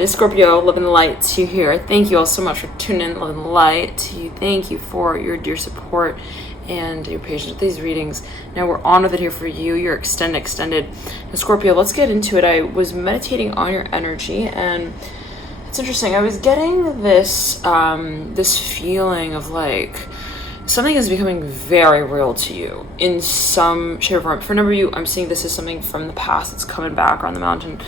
it is Scorpio, Living the Light to you here. Thank you all so much for tuning in, Living the Light to you. Thank you for your dear support and your patience with these readings. Now we're on with it here for you, your extended. Now, Scorpio, let's get into it. I was meditating on your energy, and it's interesting. I was getting this this feeling of like something is becoming very real to you in some shape or form. For a number of you, I'm seeing this as something from the past that's coming back around the mountain.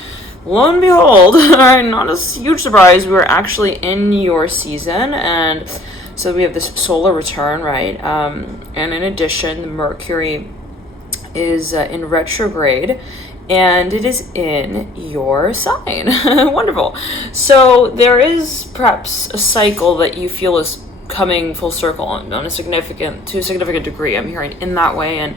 Lo and behold, not a huge surprise, we were actually in your season, and so we have this solar return, right? And in addition, Mercury is in retrograde, and it is in your sign. Wonderful. So there is perhaps a cycle that you feel is coming full circle to a significant degree. I'm hearing in that way, and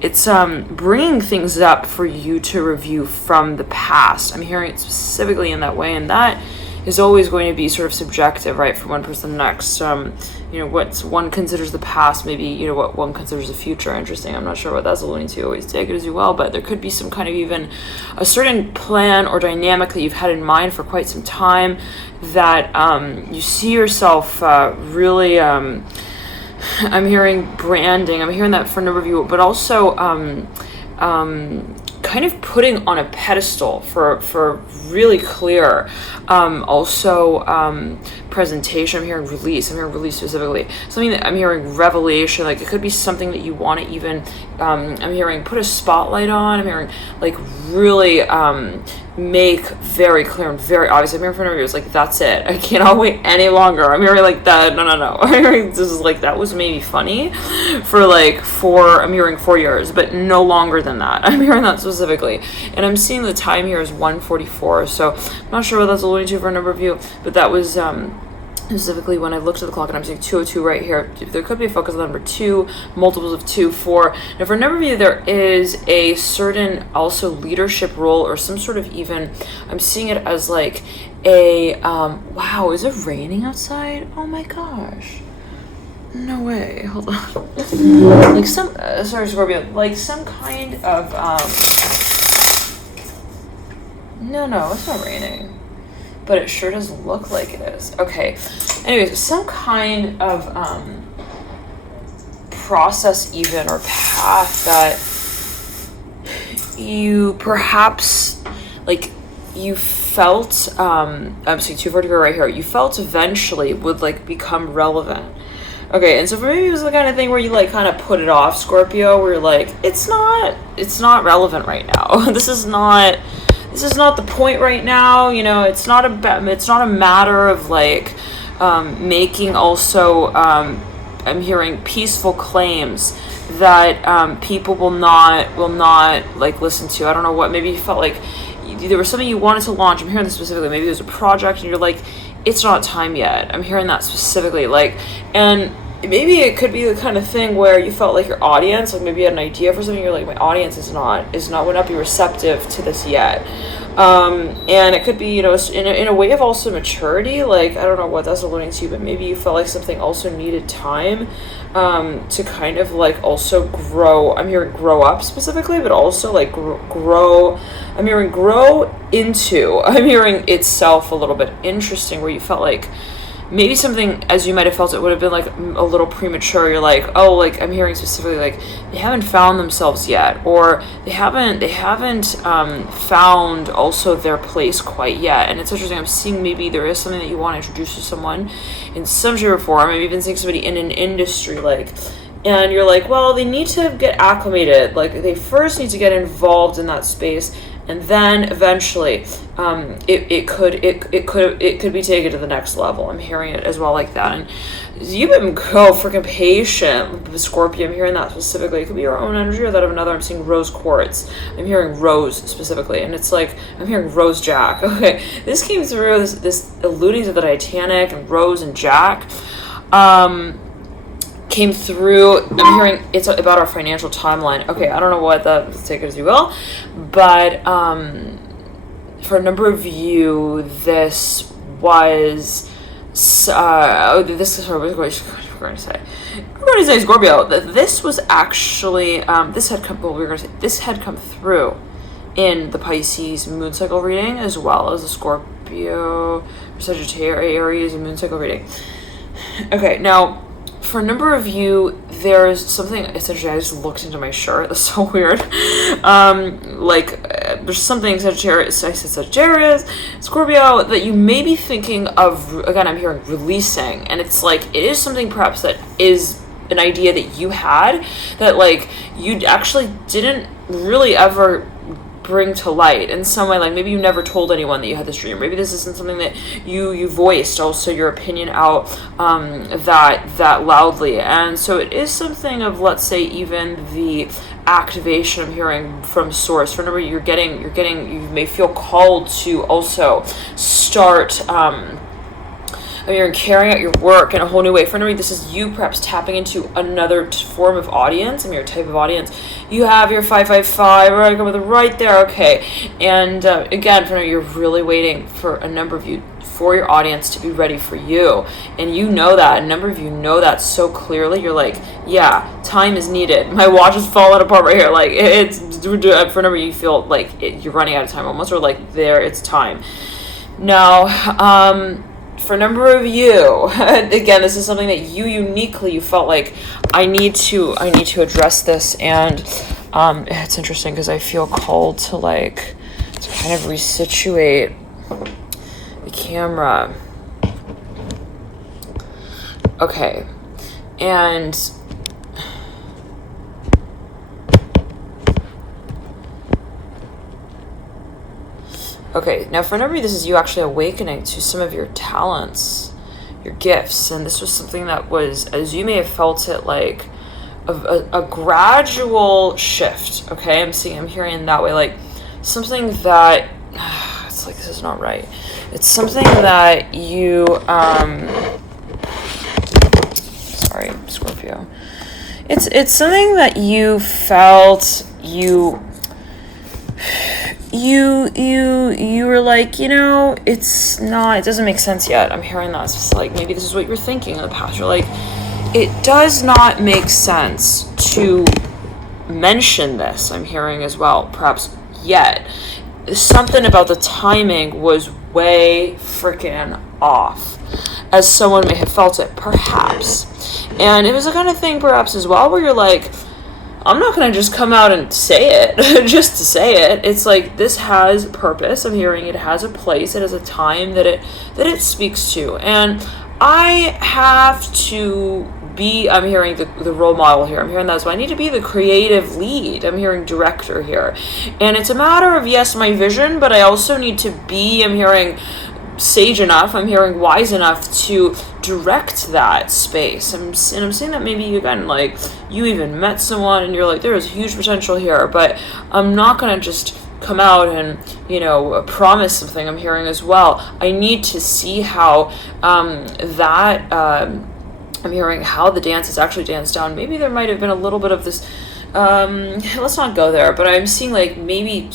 it's bringing things up for you to review from the past. I'm hearing it specifically in that way, and that is always going to be sort of subjective, right, from one person to the next. What one considers the past, maybe, what one considers the future. Interesting. I'm not sure what that's alluding to. Always take it as you will, but there could be some kind of even a certain plan or dynamic that you've had in mind for quite some time that you see yourself really... I'm hearing branding. I'm hearing that for a number of you, but also kind of putting on a pedestal for really clear. Presentation. I'm hearing release. I'm hearing release specifically. Something that I'm hearing revelation. Like it could be something that you want to even. I'm hearing put a spotlight on. I'm hearing like really make very clear and very obvious. I'm hearing for interviews like that's it. I cannot wait any longer. I'm hearing like that. No. I'm hearing this is like that was maybe funny for like I'm hearing 4 years, but no longer than that. I'm hearing that specifically, and I'm seeing the time here is 1:44. So I'm not sure what that's alluding to for a number of you, but that was specifically when I looked at the clock, and I'm seeing 2:02 right here. There could be a focus on number 2, multiples of 2, 4. Now for a number of you, there is a certain also leadership role or some sort of even, I'm seeing it as like a, wow, is it raining outside? Oh my gosh. No way. Hold on. Like some, sorry Scorpio, like some kind of, no, it's not raining. But it sure does look like it is. Okay. Anyways, some kind of process even or path that you perhaps like you felt I'm seeing 244 right here. You felt eventually would like become relevant. Okay, and so for maybe it was the kind of thing where you like kind of put it off, Scorpio, where you're like, it's not relevant right now. This is not the point right now. It's not a matter of like making also I'm hearing peaceful claims that people will not like listen to. I don't know what, maybe you felt like there was something you wanted to launch. I'm hearing this specifically. Maybe there's a project and you're like, it's not time yet. I'm hearing that specifically, like, and maybe it could be the kind of thing where you felt like your audience, like maybe you had an idea for something, you're like, my audience would not be receptive to this yet. And it could be, in a way of also maturity, like, I don't know what that's alluding to, but maybe you felt like something also needed time, to kind of like also grow. I'm hearing grow up specifically, but also like grow. I'm hearing grow into. I'm hearing itself a little bit interesting, where you felt like maybe something, as you might have felt, it would have been like a little premature. You're like, oh, like I'm hearing specifically like they haven't found themselves yet, or they haven't found also their place quite yet. And it's interesting. I'm seeing maybe there is something that you want to introduce to someone in some shape or form. I'm even seeing somebody in an industry like. And you're like, well, they need to get acclimated. Like they first need to get involved in that space, and then eventually, it could be taken to the next level. I'm hearing it as well like that. And you've been freaking patient, Scorpio. I'm hearing that specifically. It could be your own energy or that of another. I'm seeing rose quartz. I'm hearing rose specifically, and it's like I'm hearing rose jack. Okay, this came through. This alluding to the Titanic and rose and jack. Came through. I'm hearing it's about our financial timeline. Okay, I don't know what that, take it as you will, but for a number of you, this was we're going to say Scorpio, that this was actually this had come through in the Pisces moon cycle reading, as well as the Scorpio, Sagittarius moon cycle reading. Okay, now, for a number of you, there's something, essentially, I just looked into my shirt, that's so weird, there's something Sagittarius, I said Sagittarius, Scorpio, that you may be thinking of, again, I'm hearing releasing, and it's like, it is something perhaps that is an idea that you had, that, like, you actually didn't really ever bring to light in some way. Like, maybe you never told anyone that you had this dream. Maybe this isn't something that you voiced also your opinion out that loudly. And so it is something of, let's say, even the activation I'm hearing from source. Remember, you may feel called to also start you're carrying out your work in a whole new way. For another, this is you perhaps tapping into another form of audience, your type of audience. You have your 555, right, go with it right there, okay. And again, for another, you're really waiting for a number of you, for your audience to be ready for you. And you know that, a number of you know that so clearly. You're like, yeah, time is needed. My watch is falling apart right here. Like, it's, for a number, you feel like you're running out of time almost, or like it's time. Now, for a number of you, again, this is something that you felt like, I need to address this. And it's interesting because I feel called to kind of resituate the camera. Okay. And okay, now for a number of you, this is you actually awakening to some of your talents, your gifts. And this was something that was, as you may have felt it, like a gradual shift. Okay, I'm hearing it that way, like something that, it's like, this is not right. It's something that you, sorry, Scorpio. It's something that you felt you were like, it doesn't make sense yet. I'm hearing that. It's just like, maybe this is what you're thinking in the past. You're like, it does not make sense to mention this. I'm hearing as well, perhaps yet. Something about the timing was way freaking off, as someone may have felt it, perhaps. And it was the kind of thing, perhaps, as well, where you're like, I'm not going to just come out and say it just to say it. It's like, this has purpose. I'm hearing it has a place. It has a time that it speaks to. And I have to be, I'm hearing the role model here. I'm hearing that. So I need to be the creative lead. I'm hearing director here. And it's a matter of, yes, my vision, but I also need to be, I'm hearing, sage enough, I'm hearing wise enough to direct that space. And I'm saying that maybe, again, like, you even met someone and you're like, there is huge potential here, but I'm not going to just come out and, promise something. I'm hearing as well, I need to see how I'm hearing how the dance is actually danced down. Maybe there might have been a little bit of this, let's not go there, but I'm seeing like maybe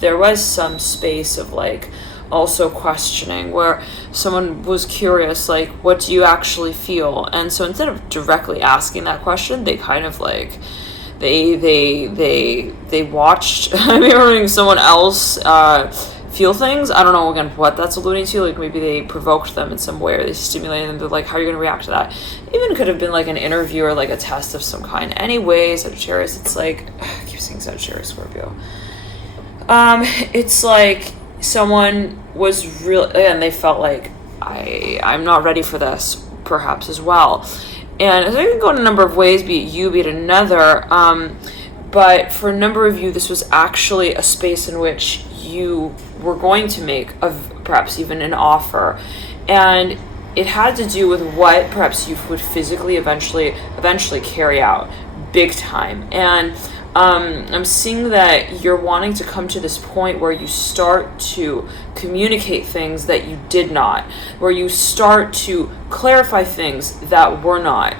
there was some space of like, also questioning, where someone was curious, like, what do you actually feel? And so instead of directly asking that question, they kind of like, they watched, I'm hearing someone else feel things. I don't know, again, what that's alluding to. Like, maybe they provoked them in some way, or they stimulated them. They're like, how are you going to react to that? Even could have been like an interview or like a test of some kind. Anyways, Sagittarius, it's like, I keep saying Sagittarius, Scorpio. It's like, someone was and they felt like, I'm not ready for this, perhaps as well. And it can go in a number of ways, be it you, be it another. But for a number of you, this was actually a space in which you were going to make perhaps even an offer. And it had to do with what perhaps you would physically eventually carry out, big time. And I'm seeing that you're wanting to come to this point where you start to communicate things that you did not, where you start to clarify things that were not,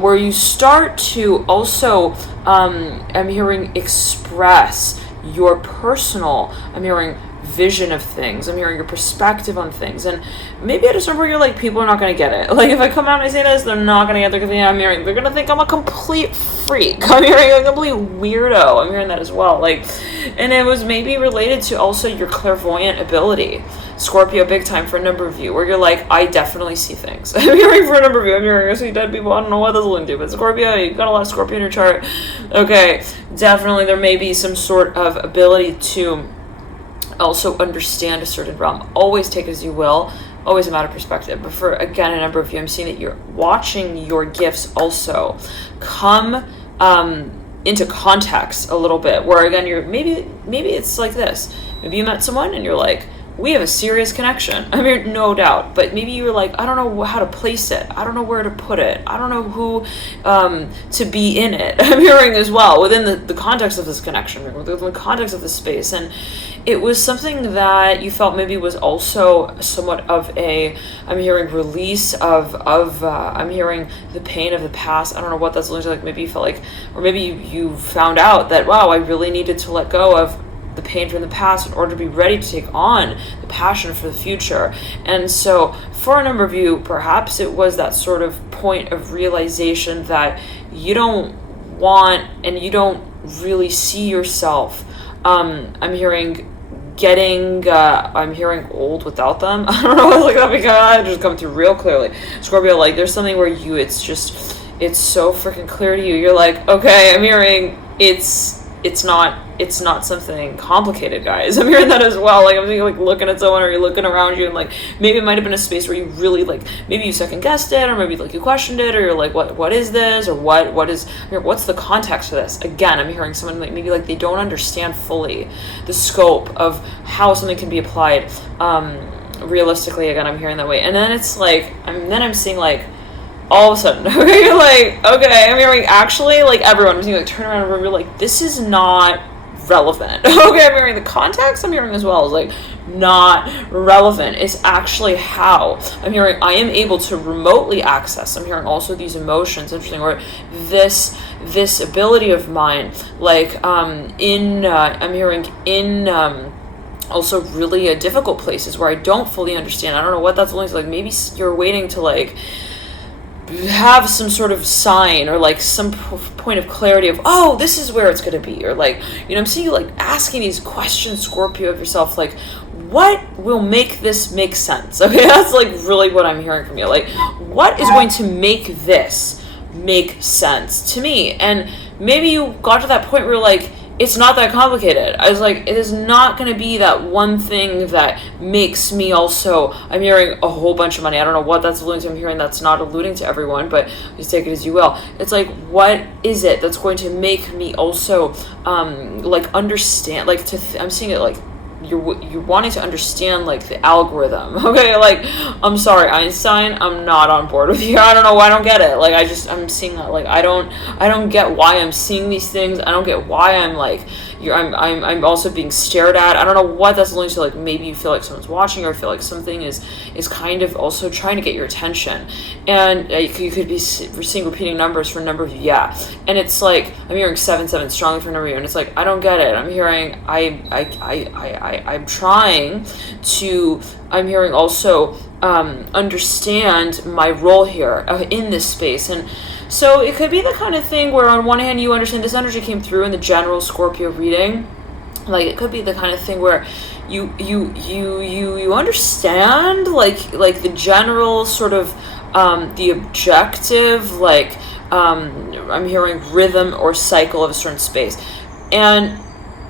where you start to also, I'm hearing, express your personal, I'm hearing, vision of things. I'm hearing your perspective on things. And maybe at a certain point you're like, people are not going to get it. Like, if I come out and I say this, they're not going to get it, because I'm hearing, they're going to think I'm a complete freak. I'm hearing a complete weirdo. I'm hearing that as well. Like, and it was maybe related to also your clairvoyant ability. Scorpio, big time for a number of you, where you're like, I definitely see things. I'm hearing for a number of you, I'm hearing I see dead people. I don't know what that's linked to, but Scorpio, you've got a lot of Scorpio in your chart. Okay, definitely there may be some sort of ability to also understand a certain realm. Always take it as you will, always a matter of perspective. But for, again, a number of you, I'm seeing that you're watching your gifts also come into context a little bit, where again, you're maybe it's like this. Maybe you met someone and you're like, we have a serious connection. I mean, no doubt. But maybe you were like, I don't know how to place it. I don't know where to put it. I don't know who to be in it. I'm hearing as well, within the context of this connection, within the context of this space. And it was something that you felt maybe was also somewhat of a, I'm hearing release of I'm hearing the pain of the past. I don't know what that's like. Maybe you felt like, or maybe you found out that, wow, I really needed to let go of the pain from the past in order to be ready to take on the passion for the future. And so for a number of you, perhaps it was that sort of point of realization that you don't want and you don't really see yourself. I'm hearing I'm hearing old without them. I don't know, like that, because I just come through real clearly. Scorpio, like there's something where it's so freaking clear to you. You're like, okay, I'm hearing it's not something complicated, guys. I'm hearing that as well. Like, I'm thinking, like, looking at someone, or you're looking around you, and like maybe it might have been a space where you really, like, maybe you second guessed it, or maybe like you questioned it, or you're like, what is this, or what's the context for this? Again, I'm hearing someone like maybe like they don't understand fully the scope of how something can be applied realistically. Again, I'm hearing that way. And then it's like I'm seeing like all of a sudden, okay, you're like, okay, I'm hearing actually, like, everyone, I'm seeing, like, turn around and you're like, this is not relevant. Okay, I'm hearing the context, I'm hearing as well, is like, not relevant. It's actually how. I'm hearing I am able to remotely access. I'm hearing also these emotions, interesting, or this ability of mine, like, I'm hearing in, also really difficult places where I don't fully understand. I don't know what that's like. Maybe you're waiting to, like, have some sort of sign, or like some point of clarity of, oh, this is where it's going to be, or like, you know, I'm seeing you like asking these questions, Scorpio, of yourself, like, what will make this make sense? Okay, that's like really what I'm hearing from you. Like, what is going to make this make sense to me? And maybe you got to that point where like, it's not that complicated. I was like, it is not going to be that one thing that makes me also, I'm hearing a whole bunch of money. I don't know what that's alluding to. I'm hearing that's not alluding to everyone, but just take it as you will. It's like, what is it that's going to make me also, like, understand, like, I'm seeing it like, you're wanting to understand, like, the algorithm. Okay, like, I'm sorry, Einstein, I'm not on board with you. I don't know why I don't get it. Like, I'm seeing that, like, I don't get why I'm seeing these things. I don't get why I'm like, I'm also being stared at. I don't know what that's linked to. Like, maybe you feel like someone's watching, or feel like something is kind of also trying to get your attention. And you could be seeing repeating numbers for a number of you, yeah. And it's like, I'm hearing 7 strongly for a number of you, and it's like, I don't get it. I'm hearing, I'm trying to, I'm hearing also understand my role here in this space. And so it could be the kind of thing where on one hand you understand this energy came through in the general Scorpio reading. Like, it could be the kind of thing where you understand like the general sort of the objective, like I'm hearing rhythm or cycle of a certain space, and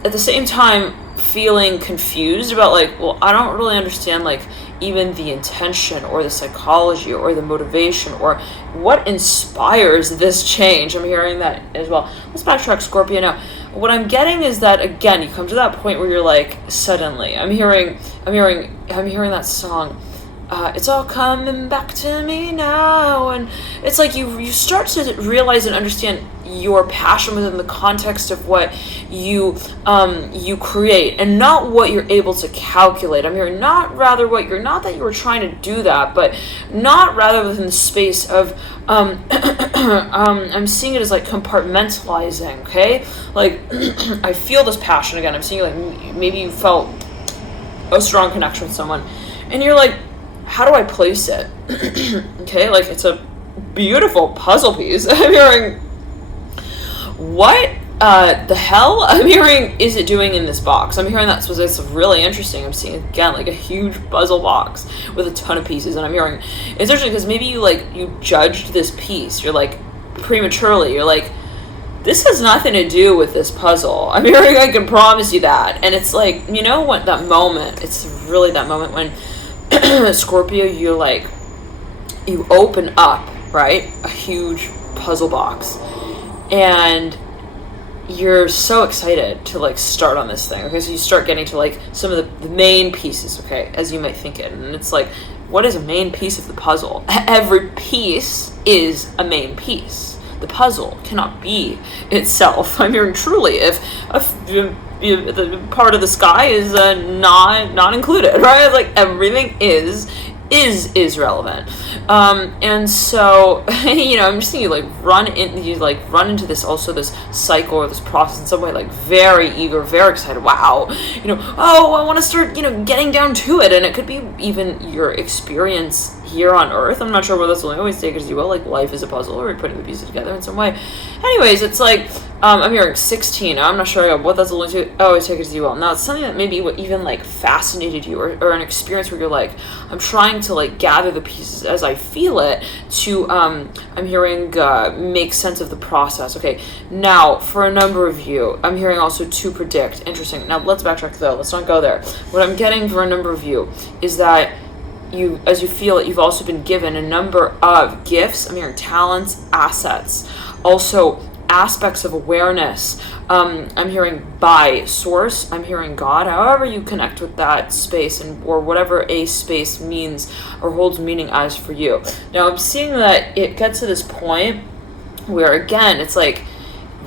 at the same time feeling confused about, like, well, I don't really understand, like, even the intention or the psychology or the motivation or what inspires this change. I'm hearing that as well. Let's backtrack, Scorpio. Now, what I'm getting is that, again, you come to that point where you're like, suddenly, I'm hearing that song, it's all coming back to me now. And it's like you start to realize and understand your passion within the context of what you create, and not what you're able to calculate. I'm hearing not that you were trying to do that, but not rather within the space of I'm seeing it as like compartmentalizing. Okay, like I feel this passion again. I'm seeing like maybe you felt a strong connection with someone, and you're like, how do I place it? Okay, like, it's a beautiful puzzle piece. I'm hearing, what the hell I'm hearing is it doing in this box? I'm hearing that's it's really interesting. I'm seeing, again, like a huge puzzle box with a ton of pieces, and I'm hearing it's interesting because maybe you judged this piece, you're like, prematurely, you're like, this has nothing to do with this puzzle. I'm hearing, I can promise you that. And it's like, you know what, that moment, it's really that moment when Scorpio, you open up, right, a huge puzzle box, and you're so excited to like start on this thing. Okay, so you start getting to like some of the main pieces, okay, as you might think it. And it's like, what is a main piece of the puzzle? Every piece is a main piece. The puzzle cannot be itself. I'm hearing, truly, if the part of the sky is not included, right? Like, everything is relevant. And so, you know, I'm just thinking, you run into this, also this cycle or this process in some way, like very eager, very excited. Wow, you know, oh, I want to start, you know, getting down to it. And it could be even your experience here on Earth. I'm not sure whether that's will always take it as you will, like life is a puzzle, or putting the pieces together in some way. Anyways, it's like, I'm hearing 16. I'm not sure what that's alluding to. Always take it as you will. Now, it's something that maybe even like fascinated you, or an experience where you're like, I'm trying to like gather the pieces as I feel it to, I'm hearing, make sense of the process. Okay, now for a number of you, I'm hearing also to predict. Interesting. Now let's backtrack though. Let's not go there. What I'm getting for a number of you is that you, as you feel it, you've also been given a number of gifts. I'm hearing talents, assets, also aspects of awareness. I'm hearing by source. I'm hearing God. However you connect with that space, and or whatever a space means or holds meaning as for you. Now I'm seeing that it gets to this point where, again, it's like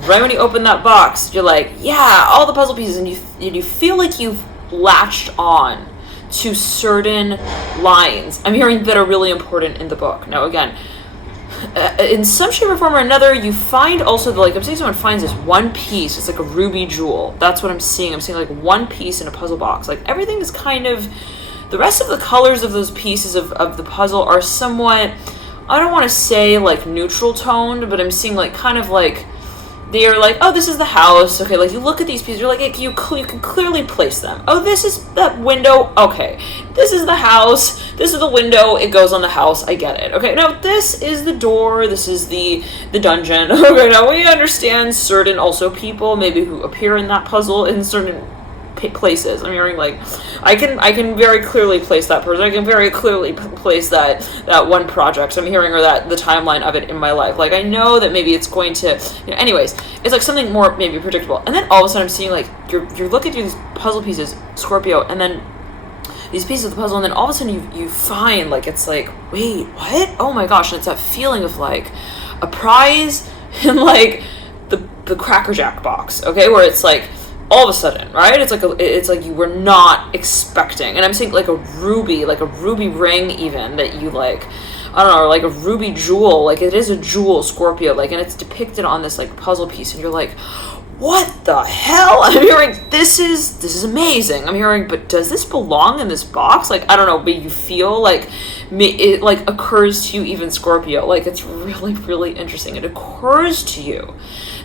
right when you open that box, you're like, yeah, all the puzzle pieces, and you feel like you've latched on to certain lines, I'm hearing, that are really important in the book. Now, again, in some shape or form or another, you find also, I'm seeing someone finds this one piece. It's like a ruby jewel. That's what I'm seeing. I'm seeing like one piece in a puzzle box. Like, everything is kind of, the rest of the colors of those pieces of the puzzle are somewhat, I don't want to say like neutral toned, but I'm seeing like kind of like, they're like, oh, this is the house. Okay, like you look at these pieces, you're like, you can clearly place them. Oh, this is that window. Okay, this is the house. This is the window. It goes on the house. I get it. Okay, now this is the door. This is the dungeon. Okay, now we understand certain also people maybe who appear in that puzzle in certain places. I'm hearing like, I can very clearly place that person. I can very clearly place that one project. So I'm hearing, or that the timeline of it in my life. Like, I know that maybe it's going to, you know, anyways, it's like something more maybe predictable. And then all of a sudden I'm seeing like you're looking through these puzzle pieces, Scorpio, and then these pieces of the puzzle, and then all of a sudden you find like, it's like, wait, what? Oh my gosh. And it's that feeling of like a prize in like the Cracker Jack box, okay, where it's like, all of a sudden, right? It's like you were not expecting. And I'm seeing like a ruby ring even, that you like, I don't know, or like a ruby jewel. Like, it is a jewel, Scorpio, like, and it's depicted on this like puzzle piece, and you're like, what the hell? I'm hearing, this is amazing. I'm hearing, but does this belong in this box? Like, I don't know, but you feel like it like occurs to you, even Scorpio. Like, it's really, really interesting. It occurs to you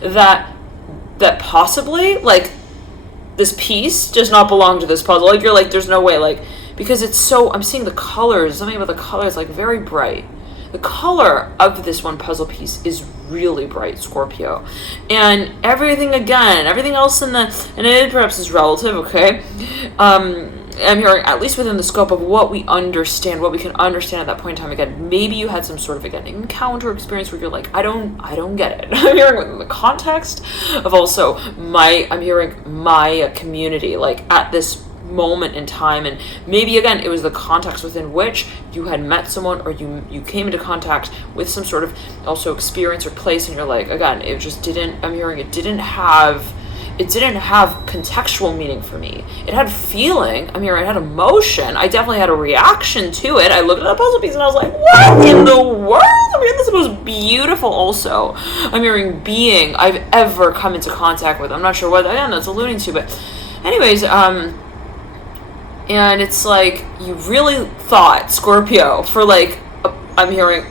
that possibly like this piece does not belong to this puzzle. Like, you're like, there's no way, like, because it's so, I'm seeing the colors, something about the colors, like, very bright. The color of this one puzzle piece is really bright, Scorpio. And everything else and it perhaps is relative, okay? I'm hearing, at least within the scope of what we understand, what we can understand at that point in time, again, maybe you had some sort of, again, encounter experience where you're like, I don't get it. I'm hearing within the context of also I'm hearing my community, like, at this moment in time, and maybe again it was the context within which you had met someone, or you came into contact with some sort of also experience or place, and you're like, again, it just didn't, I'm hearing, it didn't have contextual meaning for me. It had feeling. I'm hearing, it had emotion. I definitely had a reaction to it. I looked at the puzzle piece and I was like, what in the world? I mean, this is the most beautiful also, I'm hearing, being I've ever come into contact with. I'm not sure what again that's alluding to, but anyways, And it's like, you really thought, Scorpio, for like, I'm hearing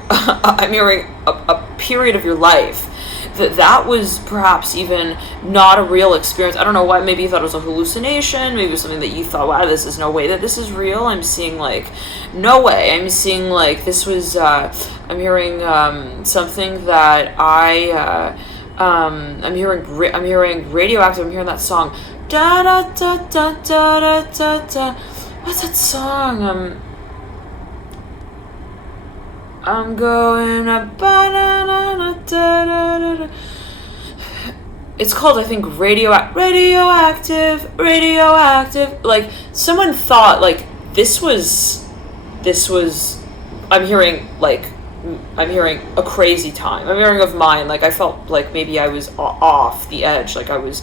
a period of your life, that was perhaps even not a real experience. I don't know why. Maybe you thought it was a hallucination. Maybe it was something that you thought, wow, this is no way that this is real. I'm seeing like, no way. I'm seeing like, this was, I'm hearing something that I'm hearing radioactive. I'm hearing that song. Da da da da da da da da. What's that song? I'm going up. It's called, I think, radioactive. Like, someone thought like this was. I'm hearing a crazy time. I'm hearing of mine. Like, I felt like maybe I was off the edge. Like I was,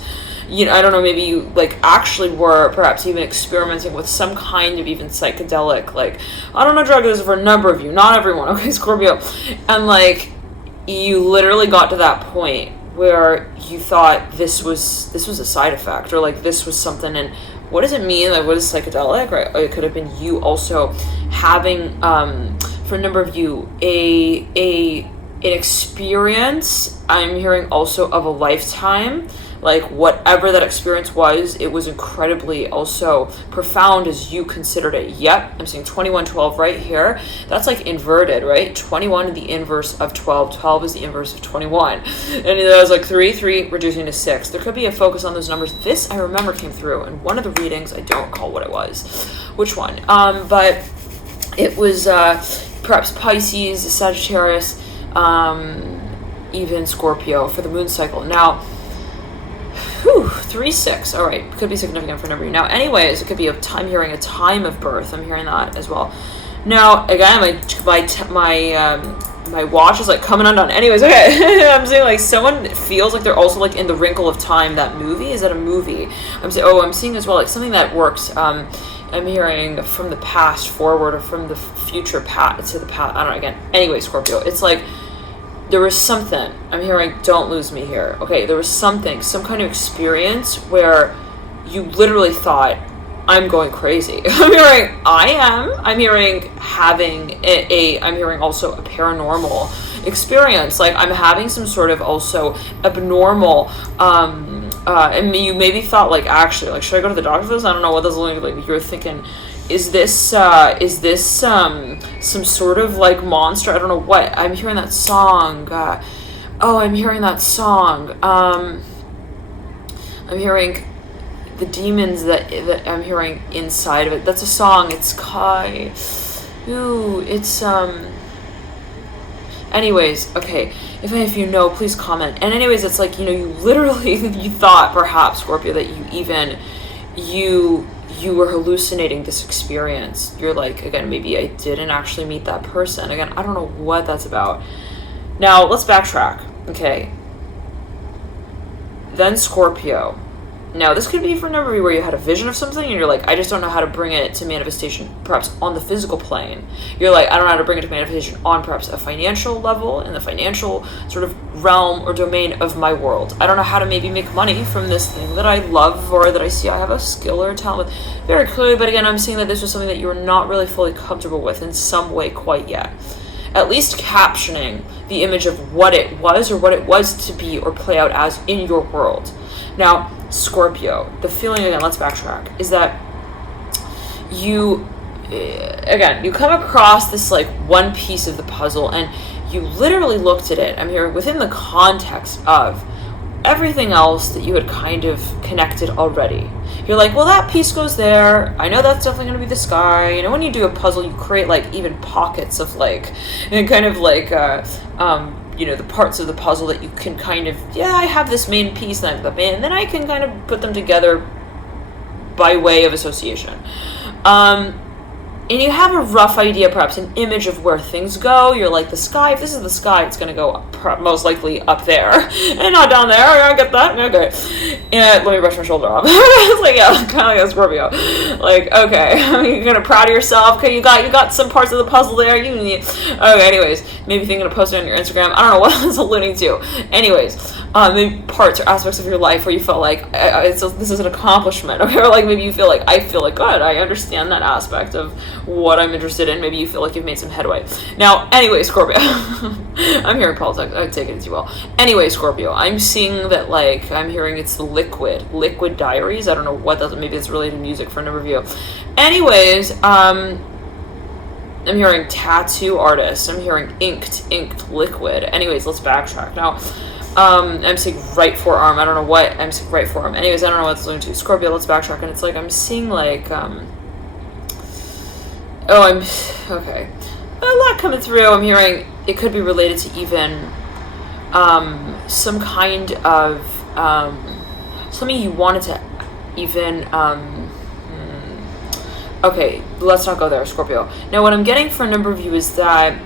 I don't know, maybe you like actually were perhaps even experimenting with some kind of even psychedelic, like, I don't know, drug is for a number of you, not everyone, okay, Scorpio. And like, you literally got to that point where you thought this was a side effect, or like this was something. And what does it mean? Like, what is psychedelic, right? It could have been you also having, for a number of you, an experience, I'm hearing also, of a lifetime. Like, whatever that experience was, it was incredibly also profound as you considered it. Yep, I'm seeing 2112 right here. That's like inverted, right? 21 is the inverse of 12. 12 is the inverse of 21. And that was like 3 reducing to 6. There could be a focus on those numbers. This, I remember, came through in one of the readings. I don't recall what it was. Which one? But it was perhaps Pisces, Sagittarius, even Scorpio for the moon cycle. Now, 3-6. All right, could be significant for a number of you. Now, anyways, it could be a time, hearing a time of birth. I'm hearing that as well. Now, again, my watch is like coming undone. Anyways, okay, I'm saying like someone feels like they're also like in The Wrinkle of Time. That movie, is that a movie? I'm seeing as well like something that works. I'm hearing from the past forward, or from the future to the past. I don't know. Again, anyway, Scorpio, it's like, there was something, I'm hearing, don't lose me here. Okay, there was something, some kind of experience where you literally thought, I'm going crazy. I'm hearing having I'm hearing also a paranormal experience. Like, I'm having some sort of also abnormal, and you maybe thought like, actually, like, should I go to the doctor for this? I don't know what this is like. You're thinking, is this some sort of like monster? I don't know what. I'm hearing that song. I'm hearing that song. I'm hearing the demons that I'm hearing inside of it. That's a song. It's Kai. Ooh, it's Anyways, okay. If any of you know, please comment. And anyways, it's like, you literally, you thought perhaps, Scorpio, that you were hallucinating this experience. You're like, again, maybe I didn't actually meet that person. Again, I don't know what that's about. Now, let's backtrack. Okay. Then Scorpio. Now, this could be for a number of you where you had a vision of something and you're like, I just don't know how to bring it to manifestation, perhaps on the physical plane. You're like, I don't know how to bring it to manifestation on perhaps a financial level, in the financial sort of realm or domain of my world. I don't know how to maybe make money from this thing that I love, or that I see I have a skill or a talent with very clearly. But again, I'm seeing that this was something that you were not really fully comfortable with in some way quite yet. At least captioning the image of what it was, or what it was to be or play out as in your world. Now, Scorpio, the feeling, again, let's backtrack, is that you come across this like one piece of the puzzle, and you literally looked at it, I'm here, within the context of everything else that you had kind of connected already. You're like, well, that piece goes there. I know that's definitely going to be the sky. When you do a puzzle, you create like even pockets of like, and kind of like, the parts of the puzzle that you can kind of, I have this main piece, and then I can kind of put them together by way of association. And you have a rough idea, perhaps an image of where things go. You're like, the sky, if this is the sky, it's going to go most likely up there and not down there. I get that. Okay. And let me brush my shoulder off. It's like, yeah, kind of like a Scorpio. Like, okay, you're kind of proud of yourself. Okay, you got some parts of the puzzle there. Okay, anyways, maybe thinking of posting on your Instagram. I don't know what I was alluding to. Anyways, maybe parts or aspects of your life where you felt like this is an accomplishment, okay? Or like maybe you feel like, I feel like, good, I understand that aspect of what I'm interested in. Maybe you feel like you've made some headway. Now, anyway, Scorpio, I'm hearing politics, I take it as you will. Anyway, Scorpio, I'm seeing that, like, I'm hearing it's the liquid diaries. I don't know what that, maybe it's related to music for a number of you. Anyways, I'm hearing tattoo artist. I'm hearing inked liquid. Anyways, let's backtrack. Now, I'm seeing right forearm. I don't know what. I'm seeing right forearm. Anyways, I don't know what it's going to. Scorpio, let's backtrack. And it's like, I'm seeing like, okay. A lot coming through. I'm hearing it could be related to even, some kind of, something you wanted to even, okay, let's not go there, Scorpio. Now, what I'm getting for a number of you is that,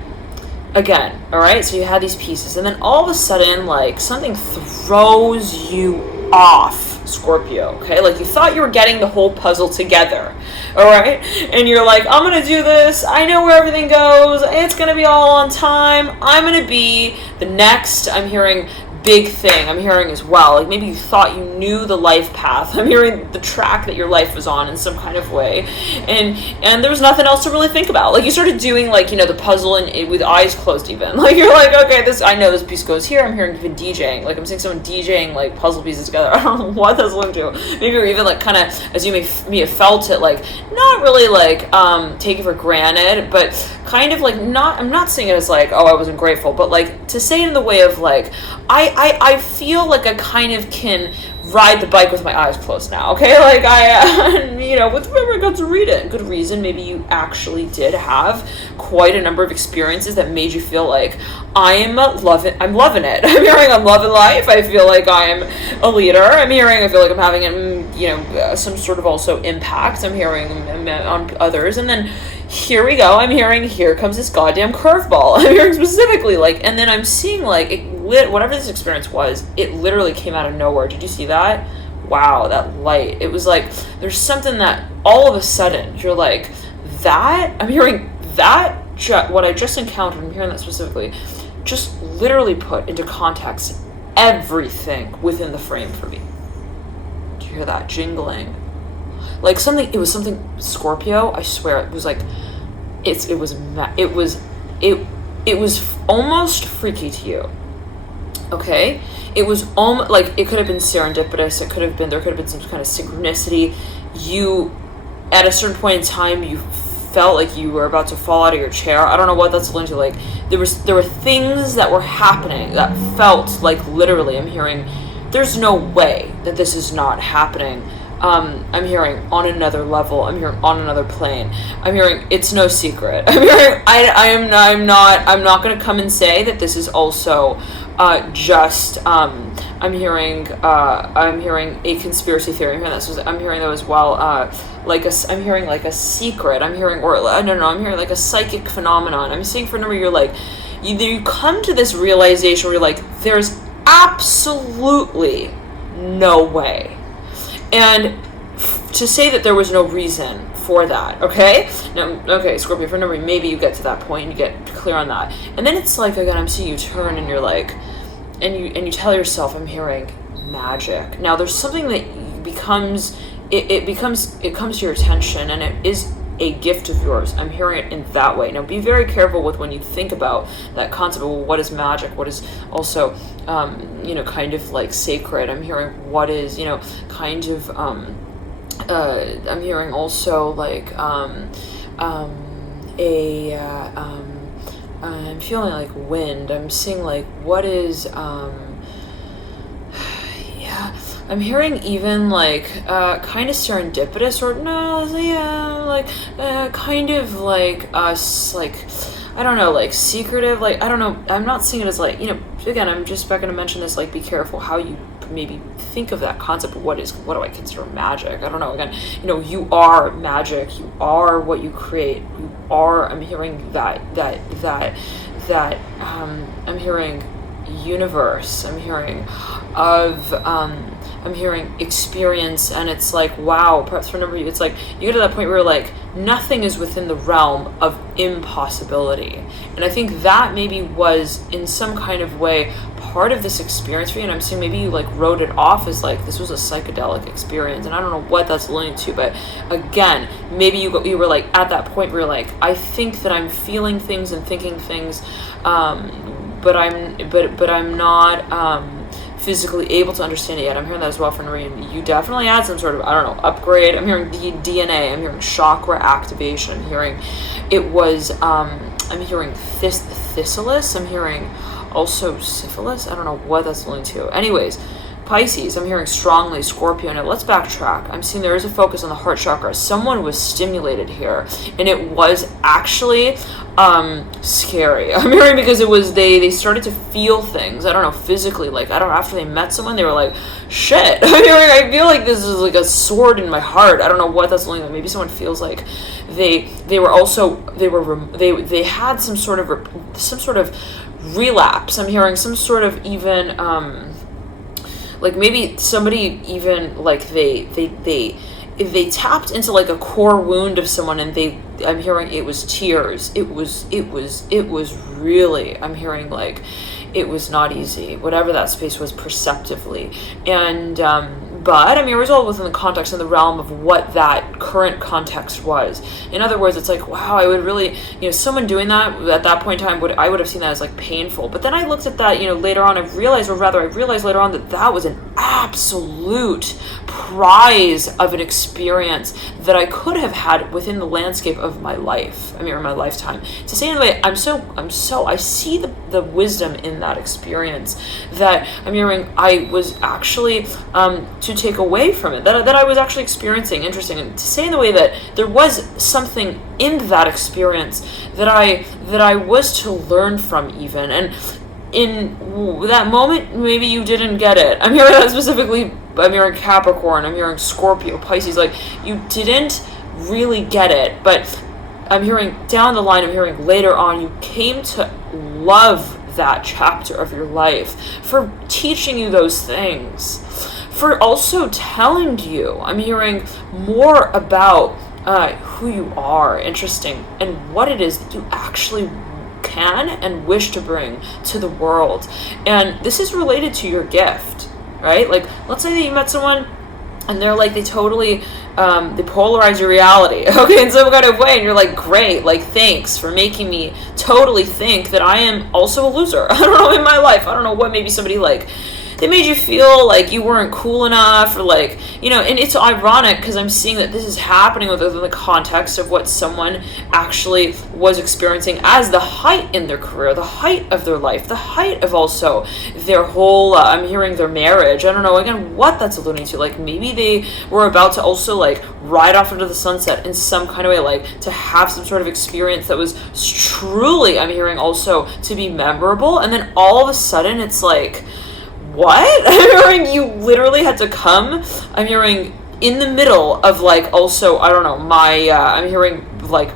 again, all right, so you had these pieces, and then all of a sudden, like, something throws you off, Scorpio, okay? Like, you thought you were getting the whole puzzle together, all right? And you're like, I'm going to do this. I know where everything goes. It's going to be all on time. I'm going to be the next, I'm hearing, big thing. I'm hearing as well, like maybe you thought you knew the life path. I'm hearing the track that your life was on in some kind of way, and there was nothing else to really think about. Like you started doing, like, you know, the puzzle and with eyes closed even. Like you're like, okay, this, I know this piece goes here. I'm hearing even DJing. Like I'm seeing someone DJing like puzzle pieces together. I don't know what that's linked to. Maybe you're even like kind of, as you may have felt it, like not really like taken for granted, but kind of like not, I'm not seeing it as like, oh, I wasn't grateful, but like to say it in the way of like, I feel like I kind of can ride the bike with my eyes closed now, okay? Like I, you know, with whoever I got to read it, good reason, maybe you actually did have quite a number of experiences that made you feel like I'm loving it. I'm hearing I'm loving life. I feel like I'm a leader. I'm hearing I feel like I'm having, you know, some sort of also impact. I'm hearing on others, and then here we go. I'm hearing here comes this goddamn curveball. I'm hearing specifically like, and then I'm seeing like it lit, whatever this experience was, it literally came out of nowhere. Did you see that? Wow, that light. It was like there's something that all of a sudden you're like, that I'm hearing that what I just encountered. I'm hearing that specifically, just literally put into context everything within the frame for me. Do you hear that jingling? Like something, it was something, Scorpio, I swear, it was like, it was almost freaky to you, okay? It was almost, like, it could have been serendipitous, there could have been some kind of synchronicity. You, at a certain point in time, you felt like you were about to fall out of your chair. I don't know what that's linked to, like, there were things that were happening that felt like, literally, I'm hearing, there's no way that this is not happening. I'm hearing on another level. I'm hearing on another plane. I'm hearing it's no secret. I'm hearing I'm not going to come and say that this is also just I'm hearing a conspiracy theory. I'm hearing though as well I'm hearing like a secret. I'm hearing, or I don't know, I'm hearing like a psychic phenomenon. I'm seeing for a number, you're like you come to this realization where you're like, there's absolutely no way. And to say that there was no reason for that, okay? Now, okay, Scorpio, for a number, maybe you get to that point and you get clear on that. And then it's like, again, I'm seeing you turn and you're like, and you tell yourself, I'm hearing magic. Now, there's something that becomes, it comes to your attention, and it is a gift of yours. I'm hearing it in that way. Now, be very careful with when you think about that concept of, well, what is magic? What is also, kind of like sacred? I'm hearing what is, kind of, I'm hearing also like, I'm feeling like wind. I'm seeing like, what is, I'm hearing even like kind of serendipitous, or no, yeah, like kind of like us, like I don't know, like secretive, like I don't know. I'm not seeing it as like, again, I'm just back going to mention this, like be careful how you maybe think of that concept of what do I consider magic. I don't know, again, you are magic, you are what you create, you are, I'm hearing that I'm hearing universe, I'm hearing of I'm hearing experience, and it's like, wow, perhaps for a number of you, it's like you get to that point where like nothing is within the realm of impossibility. And I think that maybe was in some kind of way part of this experience for you, and I'm seeing maybe you like wrote it off as like this was a psychedelic experience, and I don't know what that's alluding to, but again, maybe you were like at that point where you're like, I think that I'm feeling things and thinking things, but I'm not physically able to understand it yet. I'm hearing that as well from Noreen. You definitely had some sort of, I don't know, upgrade. I'm hearing DNA. I'm hearing chakra activation. I'm hearing it was, I'm hearing thistleus. I'm hearing also syphilis. I don't know what that's alluding to. Anyways, Pisces, I'm hearing strongly Scorpio. Now let's backtrack. I'm seeing there is a focus on the heart chakra. Someone was stimulated here, and it was actually scary. I'm hearing because it was they started to feel things. I don't know, physically, like I don't know, after they met someone, they were like, shit. I'm hearing, I feel like this is like a sword in my heart. I don't know what that's like. Maybe someone feels like they had some sort of relapse. I'm hearing some sort of even like maybe somebody even like they tapped into like a core wound of someone, and I'm hearing it was tears. It was really, I'm hearing like it was not easy, whatever that space was perceptively. And but I mean, it was all within the context and the realm of what that current context was. In other words, it's like, wow, I would really, someone doing that at that point in time, I would have seen that as like painful. But then I looked at that, later on, I realized later on that was an absolute prize of an experience that I could have had within the landscape of my life. I mean, or my lifetime. To say anyway, I see the wisdom in that experience that I'm hearing I was actually to take away from it, that I was actually experiencing. Interesting. And to say in the way that there was something in that experience that I was to learn from even. And in that moment, maybe you didn't get it. I'm hearing that specifically. I'm hearing Capricorn, I'm hearing Scorpio, Pisces, like you didn't really get it, but I'm hearing down the line, I'm hearing later on, you came to love that chapter of your life for teaching you those things, for also telling you, I'm hearing more about who you are, interesting, and what it is that you actually can and wish to bring to the world. And this is related to your gift. Right? Like, let's say that you met someone and they're like, they totally, they polarize your reality, okay, in some kind of way, and you're like, great, like, thanks for making me totally think that I am also a loser. I don't know, in my life, I don't know what, maybe somebody like, they made you feel like you weren't cool enough, or like, and it's ironic because I'm seeing that this is happening within the context of what someone actually was experiencing as the height in their career, the height of their life, the height of also their whole, I'm hearing their marriage. I don't know, again, what that's alluding to. Like, maybe they were about to also like ride off into the sunset in some kind of way, like to have some sort of experience that was truly, I'm hearing also to be memorable. And then all of a sudden it's like, what? I'm hearing you literally had to come, I'm hearing in the middle of like also, I don't know, my, I'm hearing like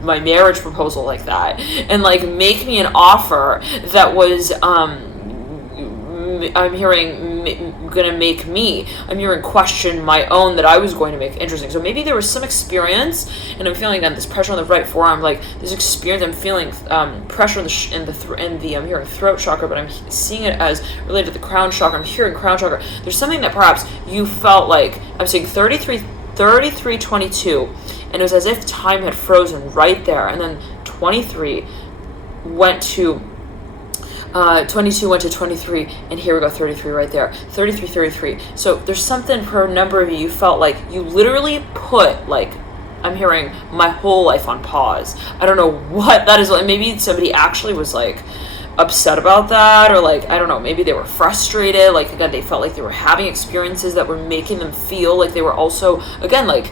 my marriage proposal like that, and like make me an offer that was, I'm hearing gonna make me, I'm hearing question my own that I was going to make. Interesting. So maybe there was some experience, and I'm feeling again this pressure on the right forearm, like this experience. I'm feeling pressure in the I'm hearing throat chakra, but I'm seeing it as related to the crown chakra. I'm hearing crown chakra. There's something that perhaps you felt like, I'm saying 33:22, and it was as if time had frozen right there, and then 23 went to 22 went to 23, and here we go, 33 right there, 33. So there's something for a number of you felt like you literally put, like, I'm hearing my whole life on pause. I don't know what that is. Maybe somebody actually was like upset about that, or like, I don't know, maybe they were frustrated. Like, again, they felt like they were having experiences that were making them feel like they were also, again, like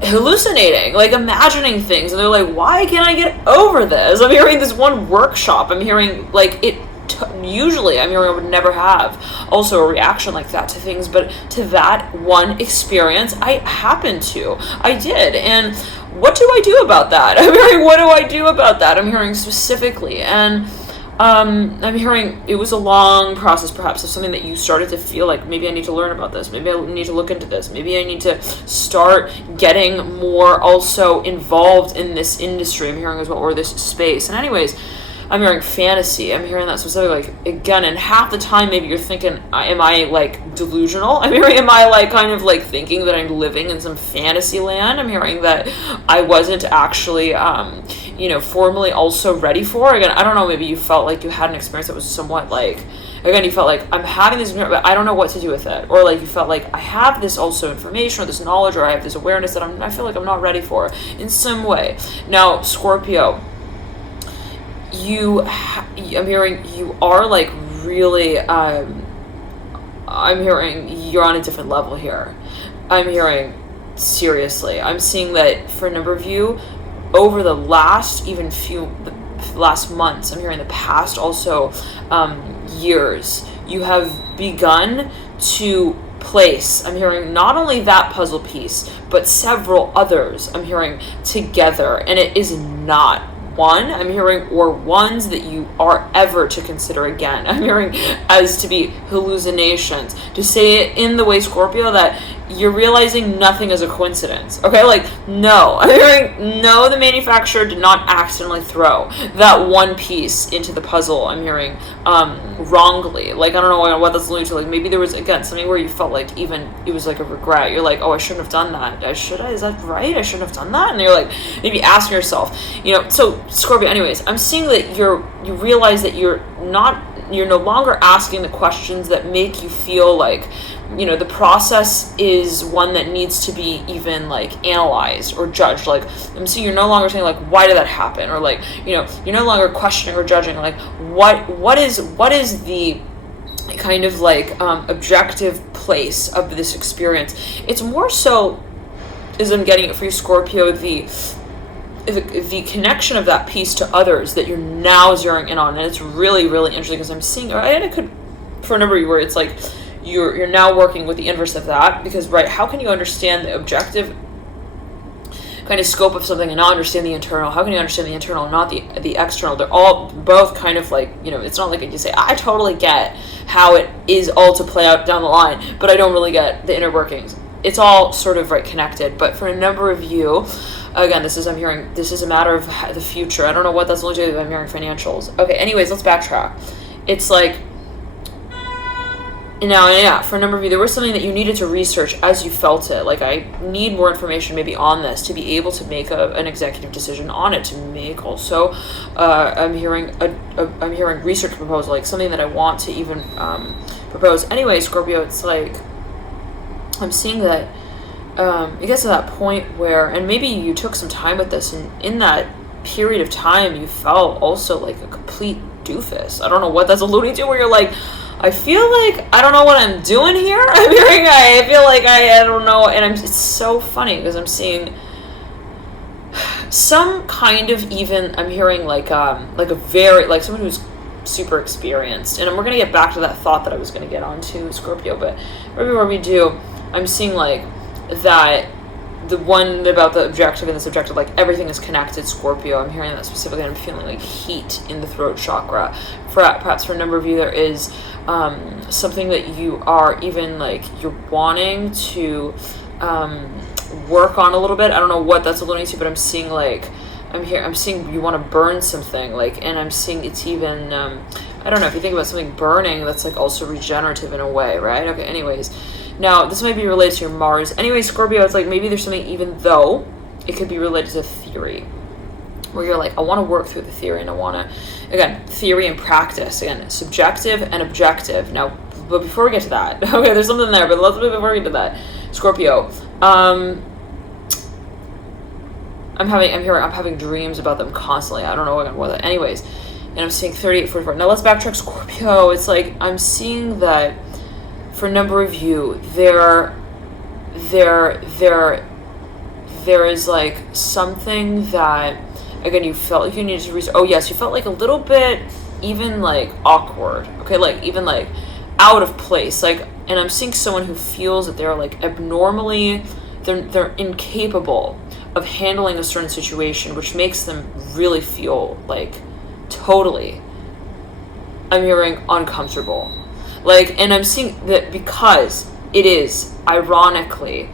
hallucinating, like imagining things, and they're like, why can't I get over this? I'm hearing this one workshop, I'm hearing like it usually, I'm hearing I would never have also a reaction like that to things, but to that one experience I did. And what do I do about that? I'm hearing, what do I do about that? I'm hearing specifically. And I'm hearing it was a long process, perhaps, of something that you started to feel like, maybe I need to learn about this, maybe I need to look into this, maybe I need to start getting more also involved in this industry, I'm hearing as well, or this space. And anyways, I'm hearing fantasy. I'm hearing that specifically, like, again, and half the time maybe you're thinking, am I, like, delusional? I'm hearing, am I, like, kind of, like, thinking that I'm living in some fantasy land? I'm hearing that I wasn't actually, you know, formally also ready for. Again, I don't know, maybe you felt like you had an experience that was somewhat, like, again, you felt like, I'm having this, but I don't know what to do with it. Or, like, you felt like, I have this also information or this knowledge or I have this awareness that I feel like I'm not ready for in some way. Now, Scorpio, I'm hearing you are, like, really, I'm hearing you're on a different level here. I'm hearing, seriously, I'm seeing that for a number of you, over the last last months, I'm hearing the past also years, you have begun to place, I'm hearing not only that puzzle piece, but several others, I'm hearing together, and it is not one, I'm hearing, or ones that you are ever to consider again. I'm hearing as to be hallucinations. To say it in the way, Scorpio, that you're realizing nothing is a coincidence. Okay, like, no. I'm hearing, no, the manufacturer did not accidentally throw that one piece into the puzzle, I'm hearing, wrongly. Like, I don't know what that's alluding to. Like, maybe there was, again, something where you felt like even it was like a regret. You're like, oh, I shouldn't have done that. Is that right? I shouldn't have done that? And you're like, maybe asking yourself, you know, so Scorpio, anyways, I'm seeing that you realize that you're no longer asking the questions that make you feel like, you know, the process is one that needs to be even, like, analyzed or judged. Like, I'm seeing you're no longer saying, like, why did that happen? Or, like, you know, you're no longer questioning or judging, like, what is the kind of, like, objective place of this experience. It's more so, as I'm getting it for you, Scorpio, the connection of that piece to others that you're now zeroing in on. And it's really, really interesting because I'm seeing, and it could, for a number of you, where it's like, you're now working with the inverse of that, because, right, how can you understand the objective kind of scope of something and not understand the internal? How can you understand the internal and not the external? They're all both kind of like, you know, it's not like you say, I totally get how it is all to play out down the line, but I don't really get the inner workings. It's all sort of, right, connected. But for a number of you, again, I'm hearing this is a matter of the future. I don't know what that's alluding to. I'm hearing financials. Okay, anyways, let's backtrack. It's like, now, yeah, for a number of you, there was something that you needed to research as you felt it. Like, I need more information maybe on this to be able to make an executive decision on it, to make also, I'm hearing research proposal, like something that I want to even propose. Anyway, Scorpio, it's like, I'm seeing that it gets to that point where, and maybe you took some time with this, and in that period of time, you felt also like a complete doofus. I don't know what that's alluding to, where you're like, I feel like I don't know what I'm doing here. I'm hearing, I feel like I don't know, and it's so funny because I'm seeing some kind of, even I'm hearing like a very, like someone who's super experienced, and we're gonna get back to that thought that I was gonna get onto, Scorpio, but where we do, I'm seeing like that. The one about the objective and the subjective, like everything is connected, Scorpio. I'm hearing that specifically. I'm feeling like heat in the throat chakra. Perhaps for a number of you, there is something that you are even like you're wanting to work on a little bit. I don't know what that's alluding to, but I'm seeing like I'm seeing you want to burn something, like, and I'm seeing it's even I don't know if you think about something burning that's like also regenerative in a way, right? Okay. Anyways. Now, this might be related to your Mars. Anyway, Scorpio, it's like maybe there's something, even though it could be related to theory, where you're like, I want to work through the theory, and I want to, again, theory and practice, again, subjective and objective. Now, but before we get to that, okay, there's something there, but let's before we get to that, Scorpio, I'm having dreams about them constantly. I don't know what that. Anyways, and I'm seeing 38, 44. Now let's backtrack, Scorpio. It's like I'm seeing that. For a number of you, there is like something that, again, you felt like you needed to research. Oh yes, you felt like a little bit even like awkward. Okay, like even like out of place. Like, and I'm seeing someone who feels that they're like abnormally, they're incapable of handling a certain situation, which makes them really feel like totally, I'm hearing, uncomfortable. Like, and I'm seeing that because it is, ironically,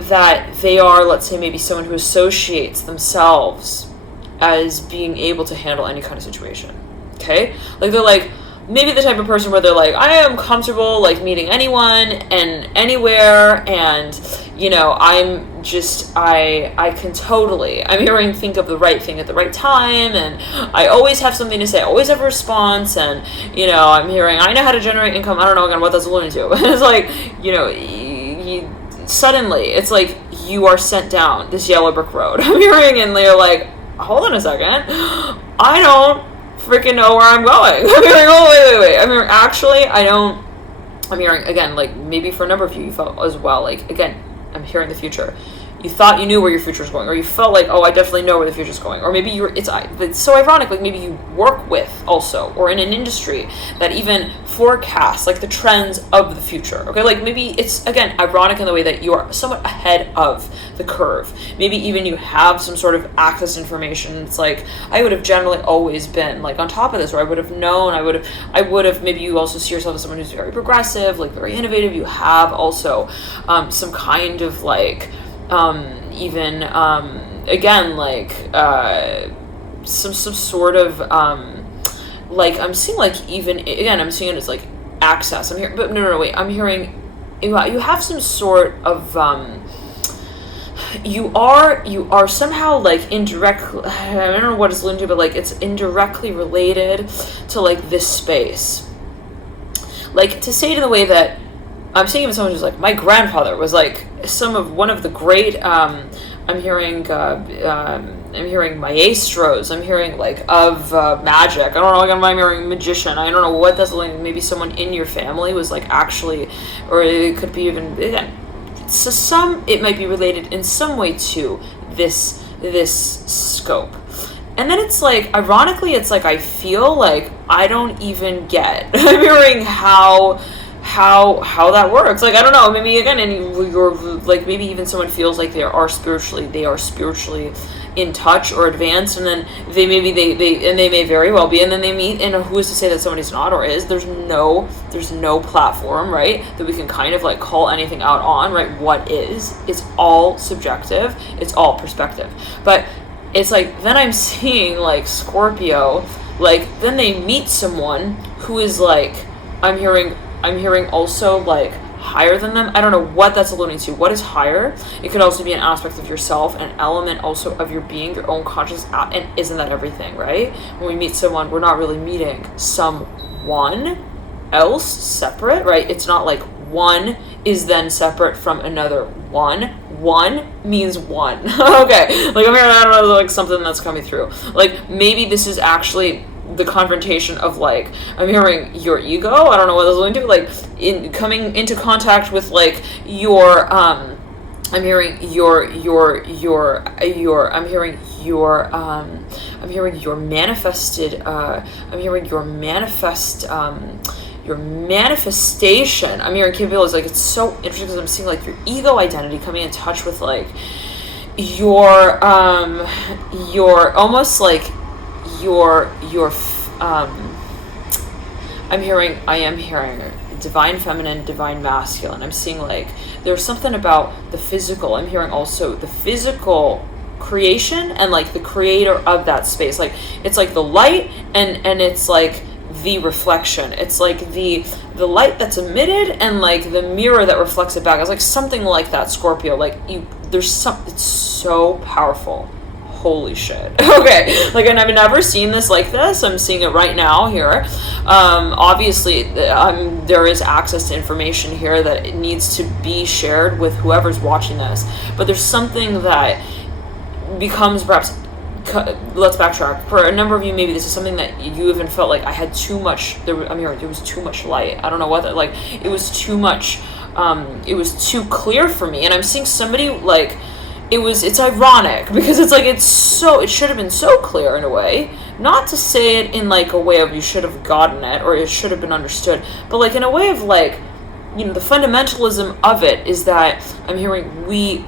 that they are, let's say, maybe someone who associates themselves as being able to handle any kind of situation. Okay? Like, they're like, maybe the type of person where they're like, I am comfortable, like, meeting anyone and anywhere, and, you know, I'm just, I can totally, I'm hearing think of the right thing at the right time, and I always have something to say, I always have a response, and, you know, I'm hearing, I know how to generate income, I don't know again what that's alluding to. It's like, you know, suddenly, it's like you are sent down this yellow brick road. I'm hearing, and they're like, hold on a second, I don't freaking know where I'm going. I'm hearing, oh, wait. I'm hearing, actually, I don't, I'm hearing, again, like, maybe for a number of you, you felt as well, like, again, I'm hearing the future. You thought you knew where your future is going, or you felt like, oh, I definitely know where the future is going, or maybe it's so ironic, like, maybe you work with also, or in an industry that even forecasts, like, the trends of the future, okay? Like, maybe it's, again, ironic in the way that you are somewhat ahead of the curve. Maybe even you have some sort of access to information. It's like, I would have generally always been, like, on top of this, or I would have known, I would have, maybe you also see yourself as someone who's very progressive, like, very innovative. You have also some kind of, like, even, again, like, some sort of, like, I'm seeing, like, even, again, I'm seeing it as, like, access. I'm hearing, but no, wait, I'm hearing, you have some sort of, you are somehow, like, indirectly, I don't know what it's linked to, but, like, it's indirectly related to, like, this space. Like, to say it in the way that, I'm seeing even someone who's like, my grandfather was like one of the great, I'm hearing maestros, I'm hearing, like, of magic. I don't know, like, I'm hearing magician. I don't know what that's like. Maybe someone in your family was, like, actually, or it could be even, again, so it might be related in some way to this scope. And then it's like, ironically, it's like, I feel like I don't even get, I'm hearing how that works. Like, I don't know, maybe, again, and you're, like, maybe even someone feels like they are spiritually in touch or advanced, and then they may very well be, and then they meet, and who is to say that somebody's not or is? There's no platform, right, that we can kind of, like, call anything out on, right? What is? It's all subjective, it's all perspective. But it's like, then I'm seeing, like, Scorpio, like, then they meet someone who is, like, I'm hearing also, like, higher than them. I don't know what that's alluding to. What is higher? It could also be an aspect of yourself, an element also of your being, your own conscious, and isn't that everything, right? When we meet someone, we're not really meeting someone else separate, right? It's not like one is then separate from another one. One means one. Okay, like, I'm hearing, I don't know, like, something that's coming through. Like, maybe this is actually the confrontation of, like, I'm hearing your ego, I don't know what that's going to do, like, in coming into contact with, like, your, I'm hearing your manifestation. I'm hearing capabilities, like, it's so interesting because I'm seeing, like, your ego identity coming in touch with, like, your almost, like, I am hearing divine feminine, divine masculine. I'm seeing, like, there's something about the physical. I'm hearing also the physical creation and, like, the creator of that space. Like, it's like the light and it's like the reflection. It's like the light that's emitted and, like, the mirror that reflects it back. It's like something like that, Scorpio. Like, it's so powerful. Holy shit. Okay, like, and I've never seen this like this. I'm seeing it right now here. Obviously, there is access to information here that it needs to be shared with whoever's watching this. But there's something that becomes perhaps, let's backtrack. For a number of you, maybe this is something that you even felt like I had too much, there was too much light. I don't know what that, like, it was too much, it was too clear for me. And I'm seeing somebody, like, it's ironic because it's like, it should have been so clear in a way, not to say it in, like, a way of you should have gotten it or it should have been understood, but, like, in a way of, like, you know, the fundamentalism of it is that I'm hearing we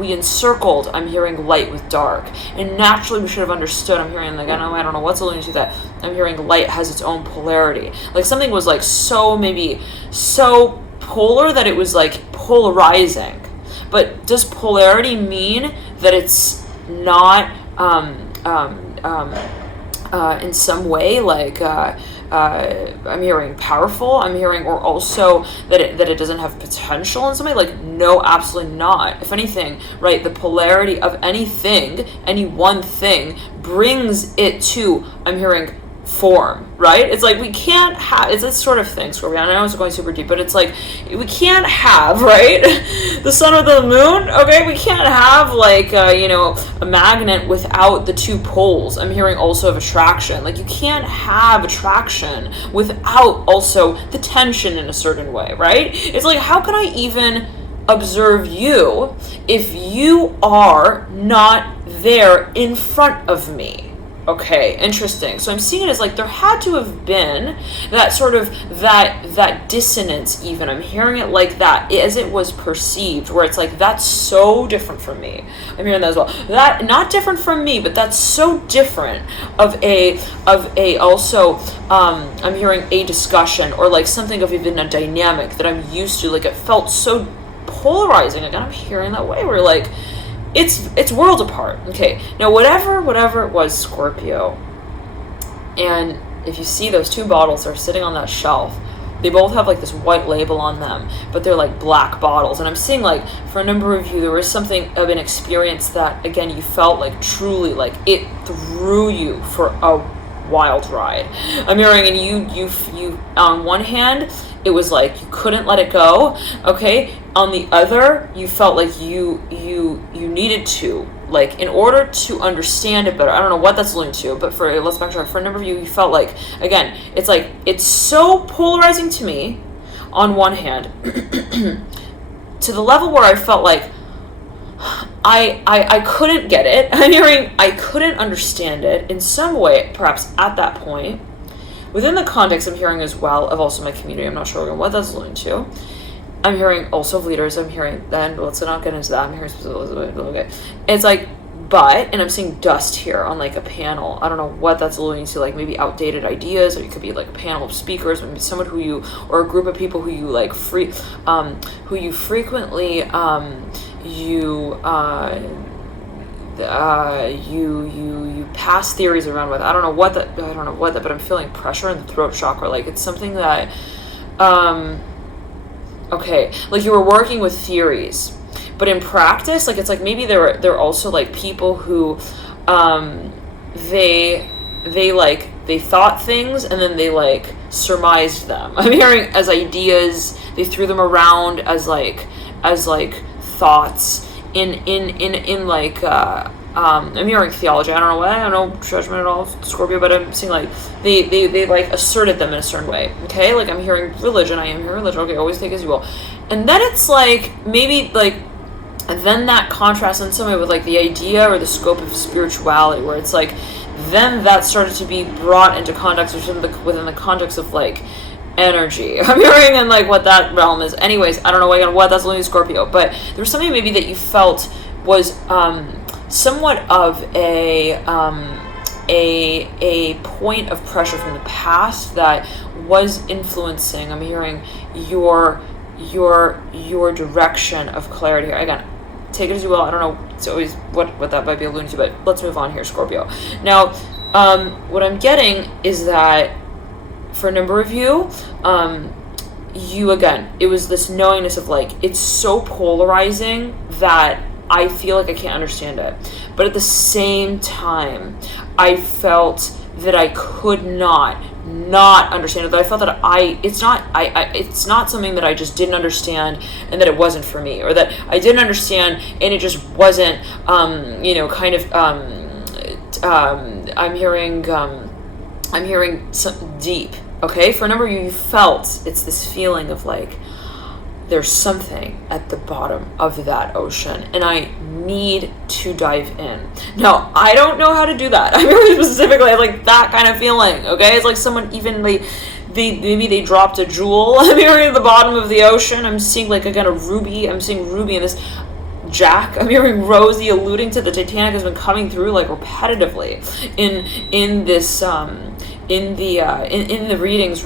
encircled, I'm hearing light with dark, and naturally we should have understood. I'm hearing, like, I don't know what's alluding to that. I'm hearing light has its own polarity, like something was, like, so polar that it was, like, polarizing. But does polarity mean that it's not in some way like I'm hearing powerful. I'm hearing, or also that it doesn't have potential in some way. Like, no, absolutely not. If anything, right, the polarity of anything, any one thing, brings it to, I'm hearing, form, right? It's like we can't have, it's this sort of thing, Scorpio. I know it's going super deep, but it's like we can't have, right, the sun or the moon, okay? We can't have like a magnet without the two poles. I'm hearing also of attraction. Like, you can't have attraction without also the tension in a certain way, right? It's like, how can I even observe you if you are not there in front of me? Okay, interesting. So I'm seeing it as like there had to have been that sort of that dissonance even. I'm hearing it like that as it was perceived, where it's like, that's so different from me. I'm hearing that as well. That not different from me, but that's so different of a also I'm hearing a discussion or like something of even a dynamic that I'm used to. Like, it felt so polarizing. Again, I'm hearing that way where like it's worlds apart. Okay, now whatever it was, Scorpio, and if you see those two bottles that are sitting on that shelf, they both have like this white label on them, but they're like black bottles. And I'm seeing like for a number of you, there was something of an experience that, again, you felt like truly like it threw you for a wild ride. I'm hearing, and you on one hand, it was like you couldn't let it go, okay? On the other, you felt like you needed to, like, in order to understand it better. I don't know what that's alluding to, but let's backtrack. For a number of you, you felt like, again, it's like, it's so polarizing to me on one hand, to the level where I felt like I couldn't get it. I'm hearing I couldn't understand it in some way, perhaps at that point. Within the context, I'm hearing as well of also my community. I'm not sure what that's alluding to. I'm hearing also of leaders. I'm hearing, then let's not get into that. I'm hearing specifically, okay. It's like, but, and I'm seeing dust here on like a panel. I don't know what that's alluding to, like maybe outdated ideas, or it could be like a panel of speakers, maybe someone who you, or a group of people who you like who you frequently, you pass theories around with. I don't know what that, but I'm feeling pressure in the throat chakra. Like, it's something that, okay, like you were working with theories, but in practice, like, it's like maybe they're also like people who, they thought things and then they like surmised them. I'm hearing as ideas, they threw them around as like thoughts in like, I'm hearing theology. I don't know judgment at all, Scorpio, but I'm seeing like they like asserted them in a certain way. Okay, like I'm hearing religion. I am hearing religion. Okay, always take as you will. And then it's like maybe like, and then that contrasts in some way with like the idea or the scope of spirituality, where it's like then that started to be brought into context within the context of like energy. I'm hearing in like what that realm is. Anyways, I don't know what that's only Scorpio, but there's something maybe that you felt was somewhat of a point of pressure from the past that was influencing, I'm hearing, your direction of clarity here. Again, take it as you will. I don't know, it's always what that might be alluding to, but let's move on here, Scorpio. Now, what I'm getting is that for a number of you, you, again, it was this knowingness of like, it's so polarizing that I feel like I can't understand it. But at the same time, I felt that I could not understand it. That I felt that it's not something that I just didn't understand and that it wasn't for me, or that I didn't understand and it just wasn't, I'm hearing some deep. Okay, for a number of you felt it's this feeling of like, there's something at the bottom of that ocean and I need to dive in. Now, I don't know how to do that. I really specifically have like that kind of feeling, okay? It's like someone even maybe they dropped a jewel. I'm hearing at the bottom of the ocean. I'm seeing like, again, a ruby. I'm seeing ruby in this Jack. I'm hearing Rosie alluding to the Titanic has been coming through like repetitively in this in the readings,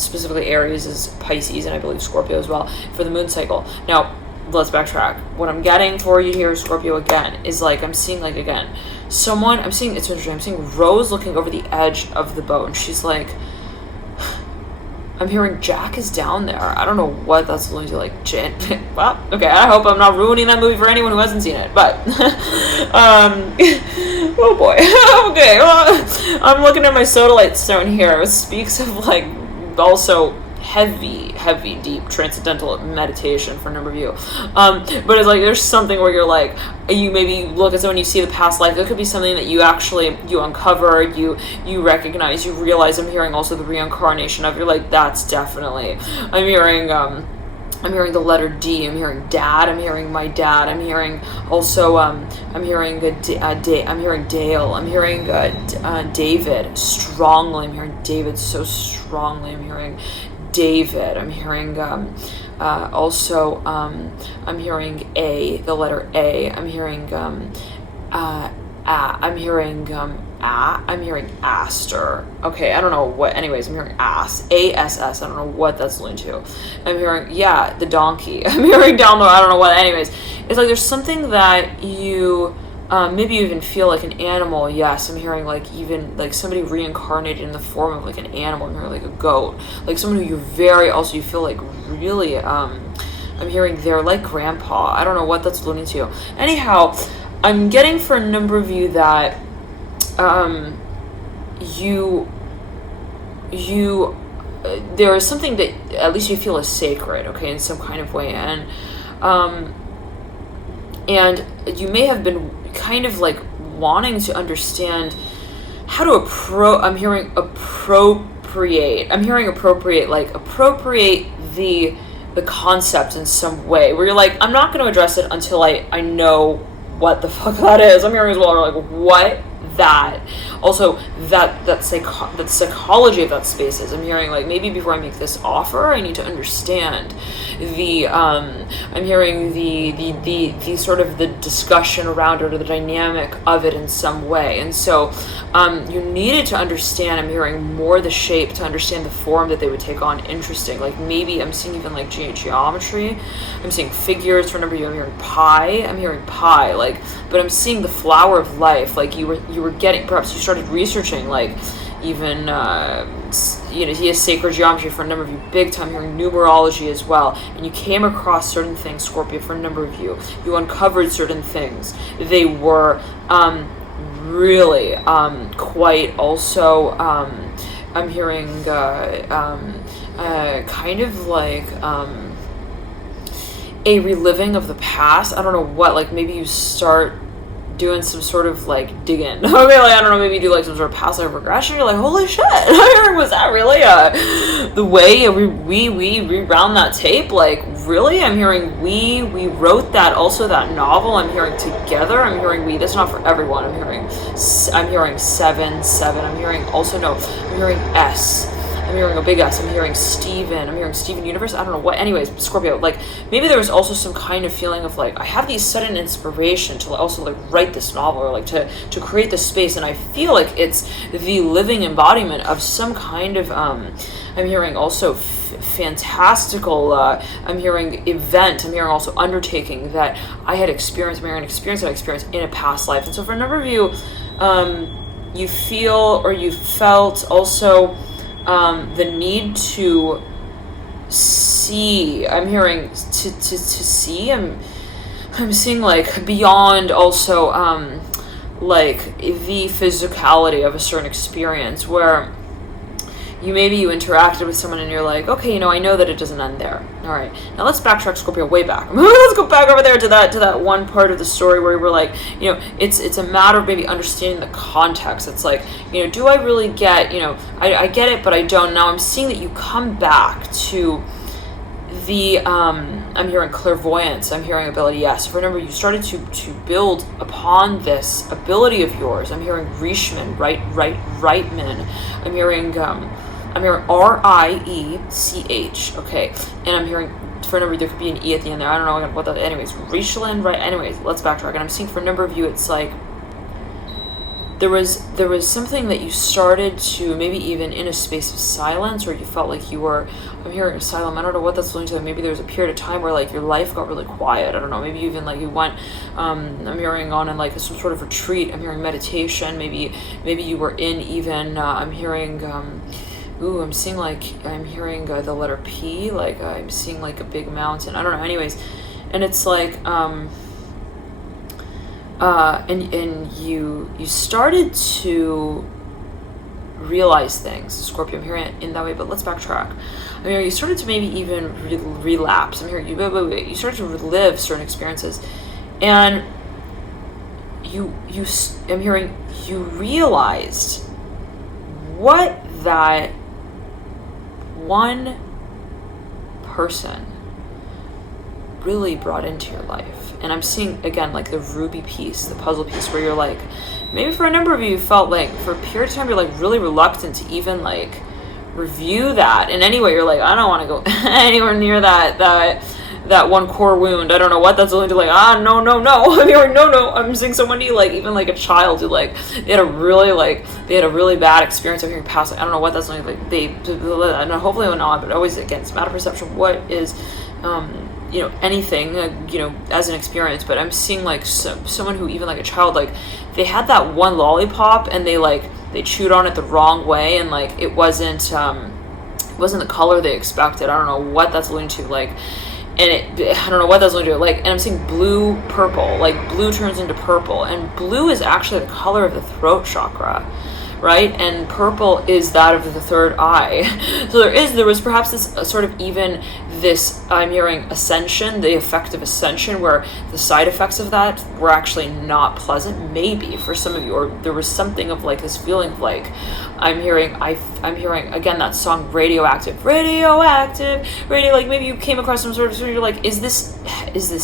specifically Aries is Pisces and I believe Scorpio as well for the moon cycle. Now, let's backtrack. What I'm getting for you here, Scorpio, again, is like, I'm seeing like, again, someone, I'm seeing, it's interesting, I'm seeing Rose looking over the edge of the boat, and she's like, I'm hearing Jack is down there. I don't know what that's alluding to, like, well, okay, I hope I'm not ruining that movie for anyone who hasn't seen it, but, oh boy, okay, well, I'm looking at my sodalite stone here. It speaks of, like, also heavy, deep, transcendental meditation for a number of you. But it's like, there's something where you're like, you maybe look at someone, you see the past life, there could be something that you actually, you uncover, you recognize, you realize. I'm hearing also the reincarnation of, you're like, that's definitely, I'm hearing the letter D, I'm hearing dad, I'm hearing my dad, I'm hearing also, I'm hearing I'm hearing Dale, I'm hearing David strongly, I'm hearing David so strongly, I'm hearing David, I'm hearing also I'm hearing A, the letter A, I'm hearing I'm hearing Aster. Okay, I don't know what, anyways, I'm hearing ASS, I don't know what that's linked to. I'm hearing, yeah, the donkey. I'm hearing down the, I don't know what, anyways. It's like there's something that you, maybe you even feel like an animal. Yes, I'm hearing like even like somebody reincarnated in the form of like an animal. I'm hearing like a goat. Like someone who you're very, also you feel like really, I'm hearing they're like grandpa. I don't know what that's alluding to. Anyhow, I'm getting for a number of you that there is something that at least you feel is sacred, okay, in some kind of way, and you may have been kind of like wanting to understand how to I'm hearing appropriate. I'm hearing appropriate, like appropriate the concept in some way, where you're like, I'm not going to address it until I know what the fuck that is. I'm hearing as well, like, what that, also that psychology of that space is. I'm hearing like, maybe before I make this offer, I need to understand the I'm hearing the sort of the discussion around it, or the dynamic of it in some way. And so you needed to understand, I'm hearing more the shape, to understand the form that they would take on. Interesting. Like maybe I'm seeing even like geometry, I'm seeing figures. For a number of you, I'm hearing pi, like, but I'm seeing the flower of life. Like you were getting, perhaps you started researching like even he has sacred geometry for a number of you, big time, hearing numerology as well, and you came across certain things, Scorpio. For a number of you, you uncovered certain things. They were really quite also I'm hearing kind of like a reliving of the past. I don't know what, like maybe you start doing some sort of like digging. Okay, like I don't know, maybe you do like some sort of past life regression. You're like, holy shit, was that really the way we rewound that tape? Like really? I'm hearing we wrote that, also that novel. I'm hearing together. I'm hearing we. That's not for everyone. I'm hearing 7. I'm hearing also no. I'm hearing S. I'm hearing a big S. I'm hearing Steven. I'm hearing Steven Universe. I don't know what. Anyways, Scorpio, like maybe there was also some kind of feeling of like, I have these sudden inspiration to also like write this novel, or like to create this space, and I feel like it's the living embodiment of some kind of I'm hearing also fantastical I'm hearing event. I'm hearing also undertaking that I had experienced. I'm hearing experience that I experienced in a past life. And so for a number of you, you feel, or you felt also the need to see. I'm hearing to see. I'm seeing like beyond also like the physicality of a certain experience, where you interacted with someone and you're like, okay, I know that it doesn't end there. All right, now let's backtrack, Scorpio, way back. Let's go back over there to that one part of the story where we're like, it's a matter of maybe understanding the context. It's like, do I really get, I get it, but I don't. Now I'm seeing that you come back to the I'm hearing clairvoyance. I'm hearing ability. Yes, remember you started to build upon this ability of yours. I'm hearing Rishman, Reitman. I'm hearing RIECH. Okay, and I'm hearing, for a number, there could be an E at the end there. I don't know what that. Anyways, Richland. Right. Anyways, let's backtrack. And I'm seeing for a number of you, it's like there was something that you started to, maybe even in a space of silence, or you felt like you were, I'm hearing asylum, I don't know what that's going to, maybe there was a period of time where like your life got really quiet, I don't know, maybe even like you went, I'm hearing on in like some sort of retreat, I'm hearing meditation, maybe you were in even, I'm hearing, ooh, I'm seeing like, I'm hearing the letter P, like I'm seeing like a big mountain, I don't know, anyways, and it's like, and you started to realize things, Scorpio. I'm hearing it in that way, but let's backtrack. I mean, you started to maybe even relapse. I'm hearing you. You started to relive certain experiences, and I'm hearing you realized what that one person really brought into your life. And I'm seeing again like the ruby piece, the puzzle piece, where you're like, maybe for a number of you felt like for a period of time you're like really reluctant to even like review that in any way. You're like, I don't want to go anywhere near that one core wound. I don't know what that's going to, like, no. I'm hearing no. I'm seeing somebody like even like a child who like they had a really bad experience of hearing past. Like, I don't know what that's going to, like, they hopefully not, but always again it's a matter of perception. What is anything, as an experience, but I'm seeing like someone who even like a child, like they had that one lollipop and they chewed on it the wrong way, and like it wasn't the color they expected. I don't know what that's alluding to, like, and I don't know what that's alluding to, like, and I'm seeing blue, purple, like blue turns into purple, and blue is actually the color of the throat chakra, right? And purple is that of the third eye. So there was perhaps this sort of even this, I'm hearing ascension, the effect of ascension, where the side effects of that were actually not pleasant, maybe for some of you, or there was something of like this feeling of like, I'm hearing again that song radioactive, like maybe you came across some sort of, you're like, is this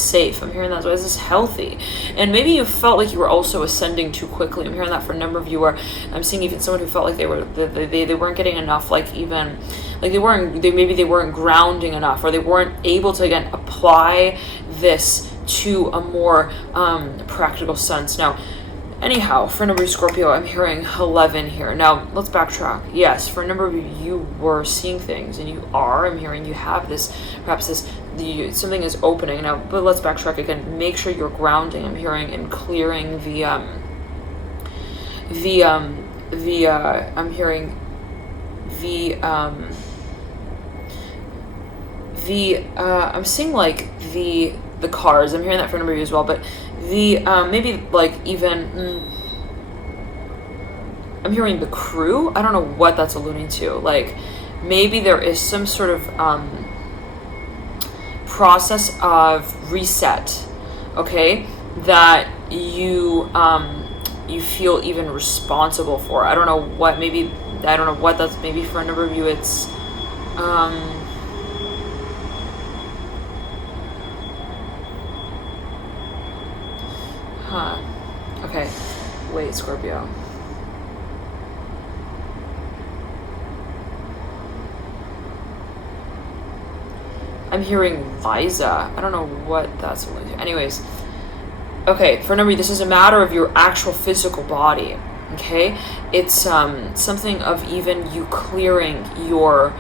safe? I'm hearing that, so is this healthy? And maybe you felt like you were also ascending too quickly. I'm hearing that for a number of you, where I'm seeing even someone who felt like they weren't getting enough, like even like they weren't grounding enough, or they weren't able to again apply this to a more practical sense. Now, anyhow, for a number of Scorpio, I'm hearing 11 here. Now, let's backtrack. Yes, for a number of you were seeing things, and I'm hearing you have this, perhaps something is opening now, but let's backtrack again. Make sure you're grounding, I'm hearing, and clearing I'm seeing like the cars. I'm hearing that for a number of you as well, but maybe like even I'm hearing the crew. I don't know what that's alluding to. Like maybe there is some sort of process of reset, okay, that you feel even responsible for. I don't know what that's, maybe for a number of you it's okay, wait, Scorpio. I'm hearing Liza. I don't know what that's alluding to. Anyways, okay, for a number of you, this is a matter of your actual physical body. Okay, it's something of even you clearing your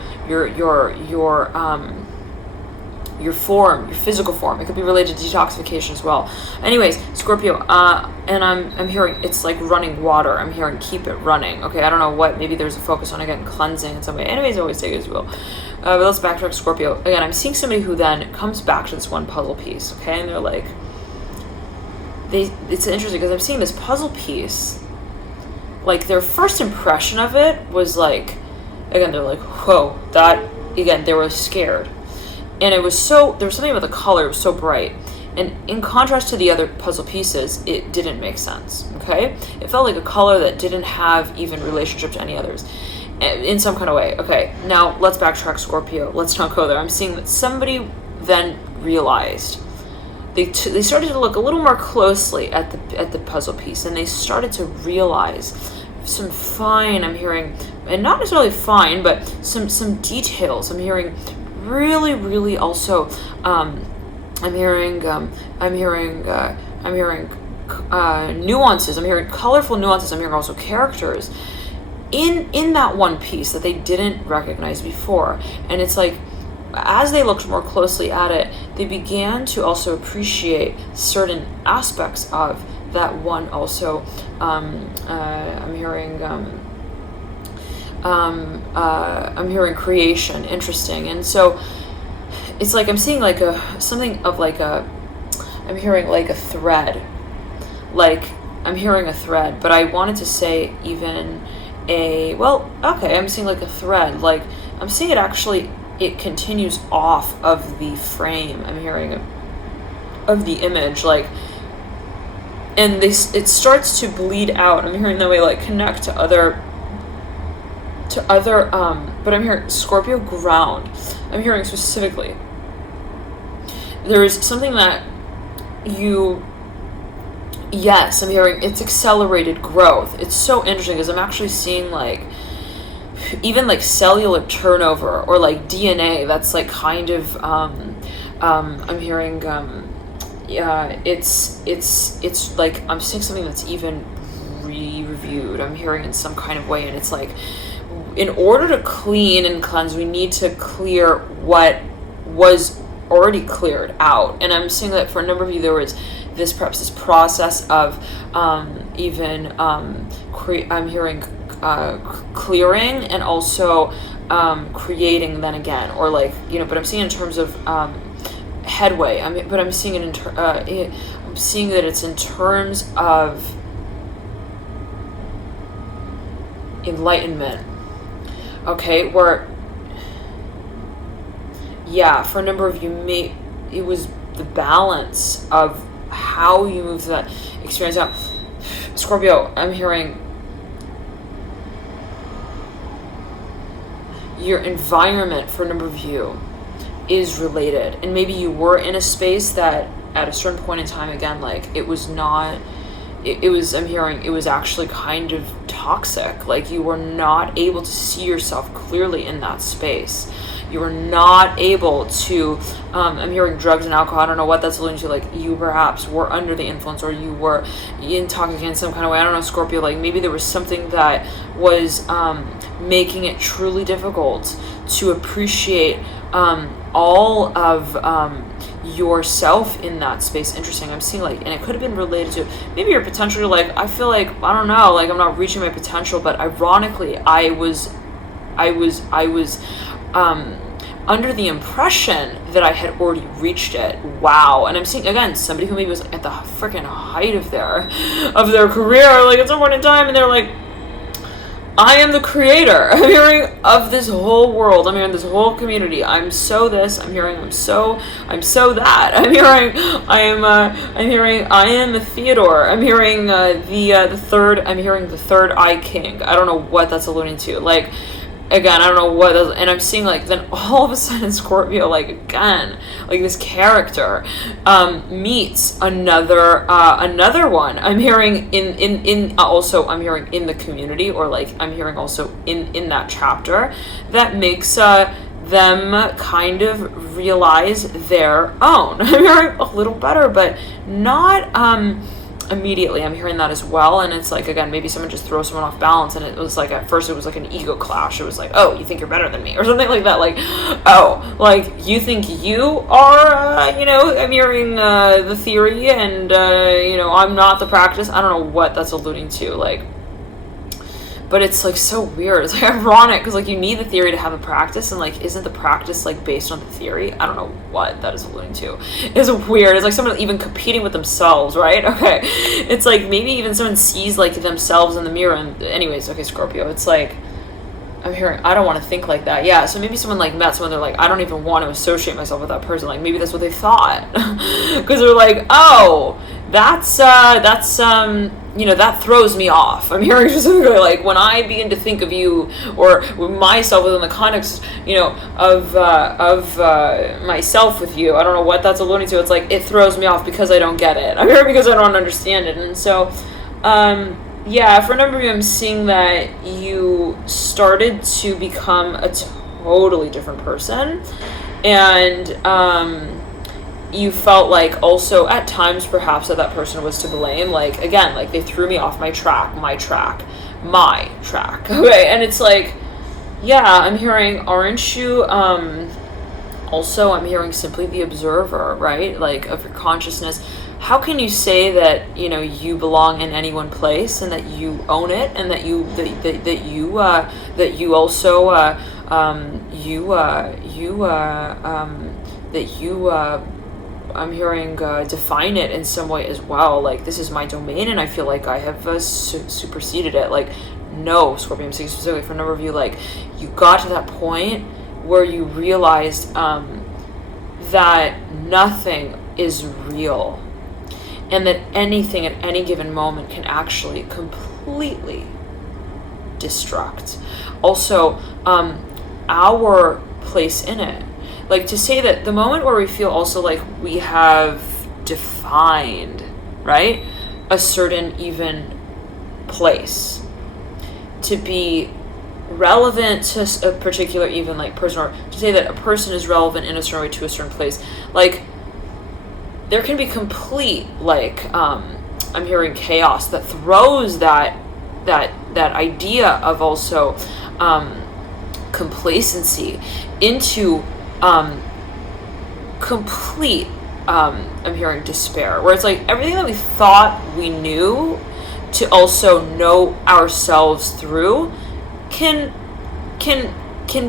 form, your physical form. It could be related to detoxification as well. Anyways, Scorpio, and I'm hearing it's like running water. I'm hearing keep it running. Okay, I don't know what. Maybe there's a focus on again cleansing in some way. Anyways, always take it as well. But let's backtrack, Scorpio. Again, I'm seeing somebody who then comes back to this one puzzle piece. Okay, and they're like, it's interesting because I'm seeing this puzzle piece. Like their first impression of it was like, again, they're like, whoa, that, again, they were scared. And there was something about the color, it was so bright. And in contrast to the other puzzle pieces, it didn't make sense, okay? It felt like a color that didn't have even relationship to any others in some kind of way. Okay, now let's backtrack, Scorpio. Let's not go there. I'm seeing that somebody then realized, they started to look a little more closely at the puzzle piece, and they started to realize some fine, I'm hearing, and not necessarily fine, but some details. I'm hearing really, really also, I'm hearing nuances. I'm hearing colorful nuances. I'm hearing also characters in that one piece that they didn't recognize before. And it's like, as they looked more closely at it, they began to also appreciate certain aspects of that one also. I'm hearing creation, interesting. And so it's like I'm seeing like something of like I'm hearing like a thread. Like I'm hearing a thread, but I wanted to say even I'm seeing like a thread. Like I'm seeing it actually, it continues off of the frame. I'm hearing of the image, like, and it starts to bleed out. I'm hearing that way, like connect to other but I'm hearing Scorpio ground. I'm hearing specifically there's something that I'm hearing it's accelerated growth. It's so interesting because I'm actually seeing like even like cellular turnover or like DNA that's like kind of I'm hearing it's like I'm seeing something that's even reviewed. I'm hearing in some kind of way, and it's like in order to clean and cleanse, we need to clear what was already cleared out. And I'm seeing that for a number of you, there was this process of I'm hearing clearing and also creating then again, or like, but I'm seeing in terms of headway. I'm seeing it I'm seeing that it's in terms of enlightenment. Okay, where for a number of you, it was the balance of how you move that experience out. Scorpio, I'm hearing your environment for a number of you is related, and maybe you were in a space that at a certain point in time, again, like it was not, it was, I'm hearing it was actually kind of toxic. Like you were not able to see yourself clearly in that space. You were not able to, I'm hearing drugs and alcohol. I don't know what that's alluding to. Like you perhaps were under the influence, or you were intoxicated in some kind of way. I don't know, Scorpio, like maybe there was something that was making it truly difficult to appreciate all of yourself in that space. Interesting. I'm seeing like, and it could have been related to maybe your potential. Like I feel like, I don't know, like I'm not reaching my potential, but ironically I was under the impression that I had already reached it. Wow. And I'm seeing again somebody who maybe was at the freaking height of their career, like at some point in time, and they're like, I am the creator. I'm hearing of this whole world. I'm hearing this whole community. I'm so this. I'm hearing I'm so that. I'm hearing I am a Theodore. I'm hearing the third. I'm hearing the third eye king. I don't know what that's alluding to. Like, again, I don't know what, and I'm seeing like then all of a sudden Scorpio, like again, like this character meets another one. I'm hearing in also I'm hearing in the community, or like I'm hearing also in that chapter that makes them kind of realize their own. I'm hearing a little better, but not immediately. I'm hearing that as well. And it's like, again, maybe someone just throws someone off balance, and it was like at first it was like an ego clash. It was like, oh, you think you're better than me, or something like that. Like, oh, like you think you are I'm hearing the theory, and I'm not the practice. I don't know what that's alluding to, like, but it's like so weird. It's like ironic because like you need the theory to have a practice, and like isn't the practice like based on the theory? I don't know what that is alluding to. It's weird. It's like someone even competing with themselves, right? Okay, it's like maybe even someone sees like themselves in the mirror. And anyways, okay, Scorpio, it's like I'm hearing I don't want to think like that. Yeah, so maybe someone like met someone, they're like, I don't even want to associate myself with that person. Like maybe that's what they thought because they're like, oh, that's that throws me off. I'm hearing specifically like when I begin to think of you or myself within the context, of myself with you. I don't know what that's alluding to. It's like it throws me off because I don't get it. I'm hearing because I don't understand it. And so, for a number of you, I'm seeing that you started to become a totally different person, and you felt like also at times perhaps that person was to blame. Like, again, like they threw me off my track. Okay, and it's like, yeah, I'm hearing, aren't you, also I'm hearing simply the observer, right? Like, of your consciousness. How can you say that, you know, you belong in any one place and that you own it and that you also I'm hearing define it in some way as well. Like, this is my domain and I feel like I have superseded it. Like, no, Scorpio, I'm saying specifically for a number of you, like, you got to that point where you realized that nothing is real and that anything at any given moment can actually completely destruct. Also, our place in it. Like, to say that the moment where we feel also like we have defined, right, a certain even place to be relevant to a particular even like person, or to say that a person is relevant in a certain way to a certain place, like, there can be complete, like, I'm hearing chaos that throws that idea of also complacency into complete I'm hearing despair, where it's like everything that we thought we knew to also know ourselves through can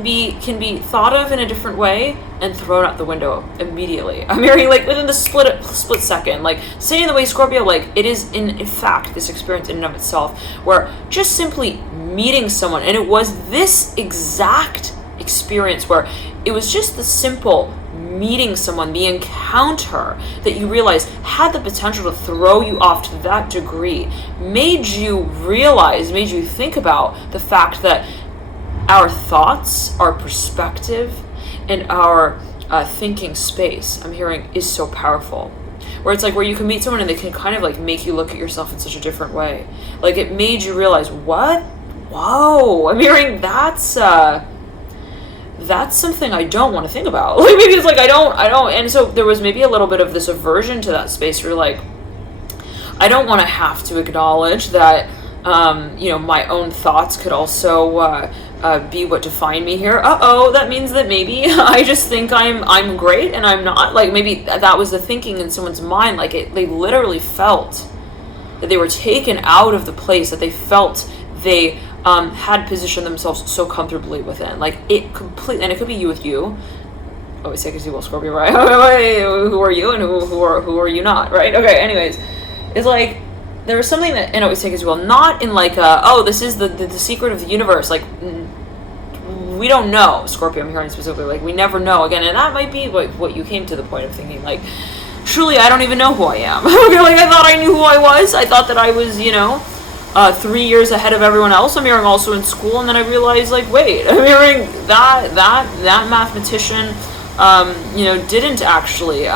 be thought of in a different way and thrown out the window immediately. I'm hearing, like, within the split second, like, saying the way Scorpio, like, it is in fact this experience in and of itself, where just simply meeting someone, and it was this exact experience where it was just the simple meeting someone, the encounter that you realize had the potential to throw you off to that degree, made you think about the fact that our thoughts, our perspective, and our thinking space, I'm hearing, is so powerful. Where it's like, where you can meet someone and they can kind of like make you look at yourself in such a different way. Like, it made you realize, what? Whoa, I'm hearing that's something I don't want to think about. Like, maybe it's like, I don't, and so there was maybe a little bit of this aversion to that space where, like, I don't want to have to acknowledge that, you know, my own thoughts could also be what define me here. That means that maybe I just think I'm great and I'm not. Like, maybe that was the thinking in someone's mind. Like, they literally felt that they were taken out of the place that they felt they had positioned themselves so comfortably within. Like, it completely, and it could be you with you. Always say, because you will, Scorpio, right? Who are you and who are you not, right? Okay, anyways, it's like, there was something that, and always take as well, not in like this is the secret of the universe. Like, we don't know, Scorpio, I'm hearing specifically, like, we never know. Again, and that might be like what you came to the point of thinking, like, truly, I don't even know who I am. Like, I thought I knew who I was. I thought that I was, 3 years ahead of everyone else. I'm hearing also in school, and then I realized, like, wait, I'm hearing that mathematician, didn't actually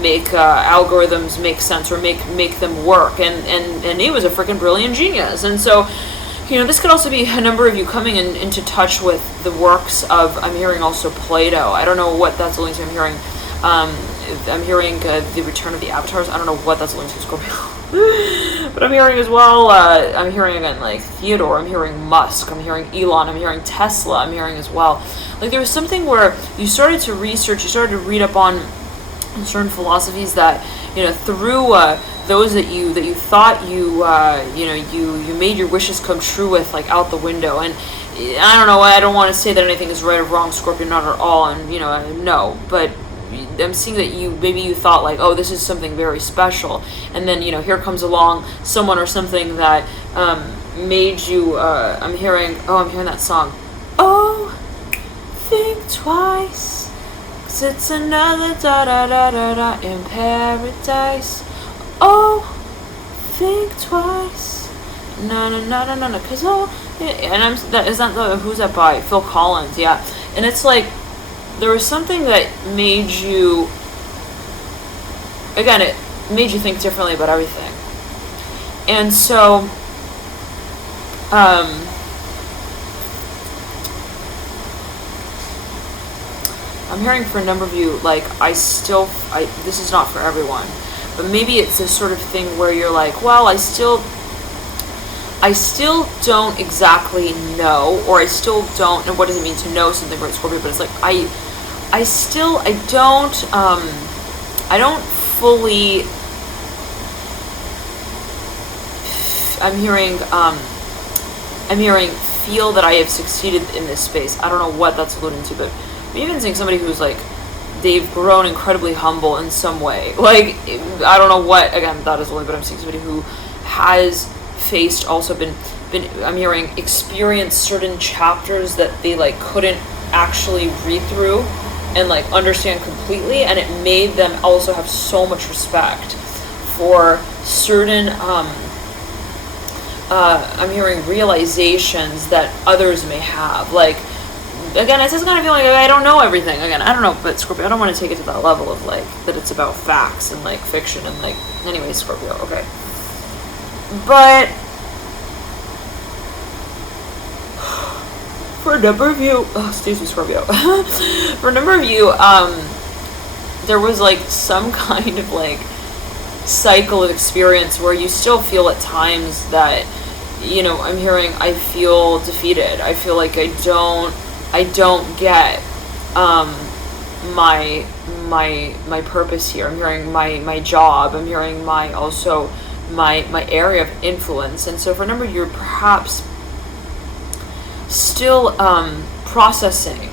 make algorithms make sense or make them work, and he was a freaking brilliant genius. And so, this could also be a number of you coming into touch with the works of, I'm hearing also Plato. I don't know what that's alluding to. I'm hearing the Return of the Avatars. I don't know what that's alluding to, Scorpio. But I'm hearing as well, I'm hearing again, like, Theodore, I'm hearing Musk, I'm hearing Elon, I'm hearing Tesla, I'm hearing as well. Like, there was something where you started to research, you started to read up on certain philosophies that, through those that you thought you made your wishes come true with, like, out the window. And I don't know, I don't want to say that anything is right or wrong, Scorpio, not at all, and no, but I'm seeing that you thought, like, oh, this is something very special, and then here comes along someone or something that made you I'm hearing that song, oh, think twice, 'cause it's another da da da da da in paradise. Oh, think twice, no, 'cause and who's that by? Phil Collins, yeah. And it's like, there was something that made you, again, it made you think differently about everything. And so, I'm hearing for a number of you, like, this is not for everyone, but maybe it's a sort of thing where you're like, well, I still don't exactly know, or I still don't, and what does it mean to know something about Scorpio, but it's like, I don't fully, I'm hearing feel that I have succeeded in this space. I don't know what that's alluding to, but I'm even seeing somebody who's like, they've grown incredibly humble in some way. Like, I don't know what, again, that is only, but I'm seeing somebody who has faced, also been, I'm hearing, experienced certain chapters that they like couldn't actually read through and like understand completely, and it made them also have so much respect for certain I'm hearing realizations that others may have. Like, again, it's just kind of feeling like I don't know everything. Again, I don't know, but Scorpio, I don't want to take it to that level of like that it's about facts and like fiction and like, anyway, Scorpio, okay. But for a number of you, excuse me, Scorpio, for a number of you, there was like some kind of like cycle of experience where you still feel at times that, you know, I'm hearing, I feel defeated. I feel like I don't get my purpose here. I'm hearing my job. I'm hearing my area of influence. And so for a number of you, you're perhaps still processing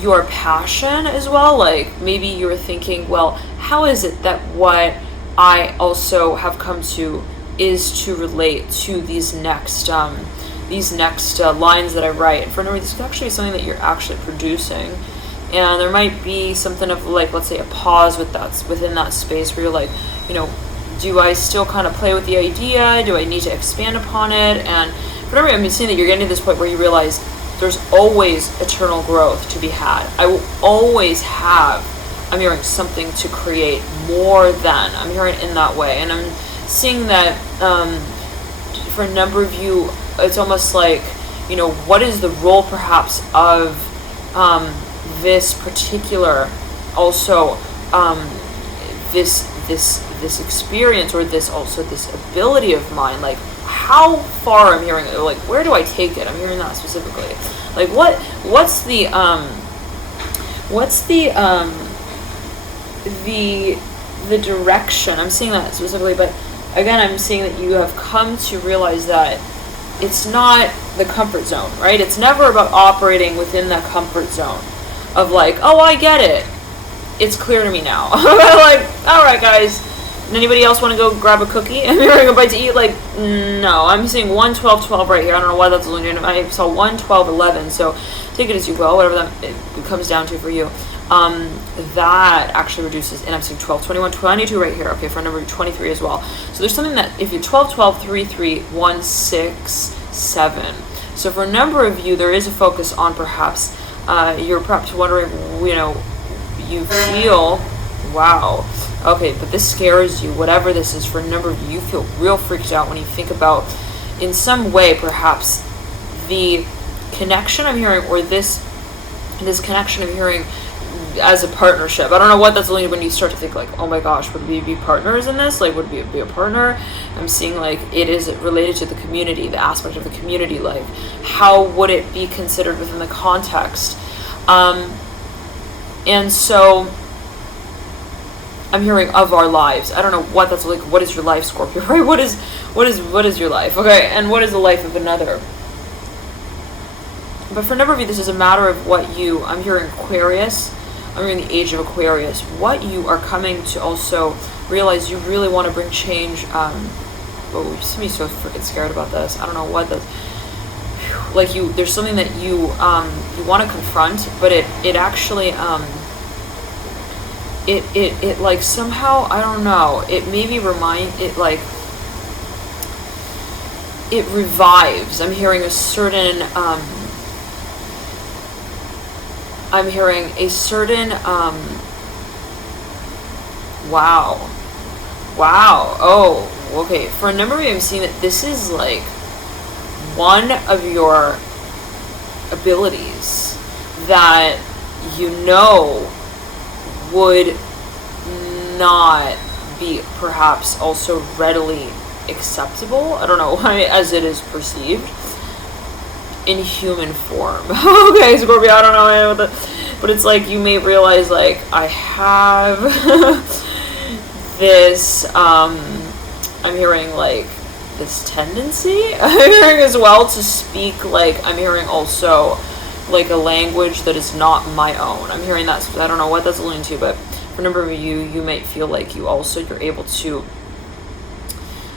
your passion as well. Like, maybe you're thinking, well, how is it that what I also have come to is to relate to these next lines that I write. And for a number of this could actually be something that you're actually producing, and there might be something of like, let's say, a pause within that space where you're like, you know, do I still kind of play with the idea? Do I need to expand upon it? And for every, I'm seeing that you're getting to this point where you realize there's always eternal growth to be had. I will always have, I'm hearing, something to create more than. I'm hearing in that way. And I'm seeing that for a number of you, it's almost like, you know, what is the role perhaps of this particular, also this experience, or this ability of mine, like how far, I'm hearing, like where do I take it? I'm hearing that specifically. Like what's the direction? I'm seeing that specifically, but again, I'm seeing that you have come to realize that it's not the comfort zone, right? It's never about operating within that comfort zone of like, oh, I get it. It's clear to me now. Like, all right, guys. Anybody else want to go grab a cookie and we're a bite to eat? Like, no. I'm seeing 1, 12, 12 right here. I don't know why that's only. I saw 1, 12, 11. So take it as you will, whatever that it comes down to for you. That actually reduces, and I'm seeing 12, 21, 22 right here. Okay, for number 23 as well. So there's something that if you're 12, 12, 3, 3, 1, 6, 7. So for a number of you, there is a focus on perhaps, you're perhaps wondering, you know, you feel, wow, okay, but this scares you, whatever this is. For a number of you, you feel real freaked out when you think about, in some way, perhaps the connection I'm hearing, or this connection I'm hearing as a partnership. I don't know what that's only when you start to think like, oh my gosh, would we be partners in this? Like, would we be a partner? I'm seeing like it is related to the community, the aspect of the community. Like, how would it be considered within the context? And so I'm hearing of our lives. I don't know what that's like. What is your life, Scorpio? Right? What is your life? Okay, and what is the life of another? But for a number of you, this is a matter of what you. I'm hearing Aquarius. I'm hearing the age of Aquarius. What you are coming to also realize you really want to bring change. Oh, just me so freaking scared about this. I don't know what this. Like there's something that you want to confront, but it actually it like somehow, I don't know, it maybe it revives. I'm hearing a certain wow, oh, okay, for a number of you, I'm seeing that this is like one of your abilities that you know, would not be perhaps also readily acceptable, I don't know, as it is perceived in human form. Okay, Scorpio, I don't know, but it's like you may realize, like, I have this, I'm hearing, like, this tendency, I'm hearing as well to speak, like, I'm hearing also, like, a language that is not my own. I'm hearing that, I don't know what that's alluding to, but for a number of you, you might feel like you're able to,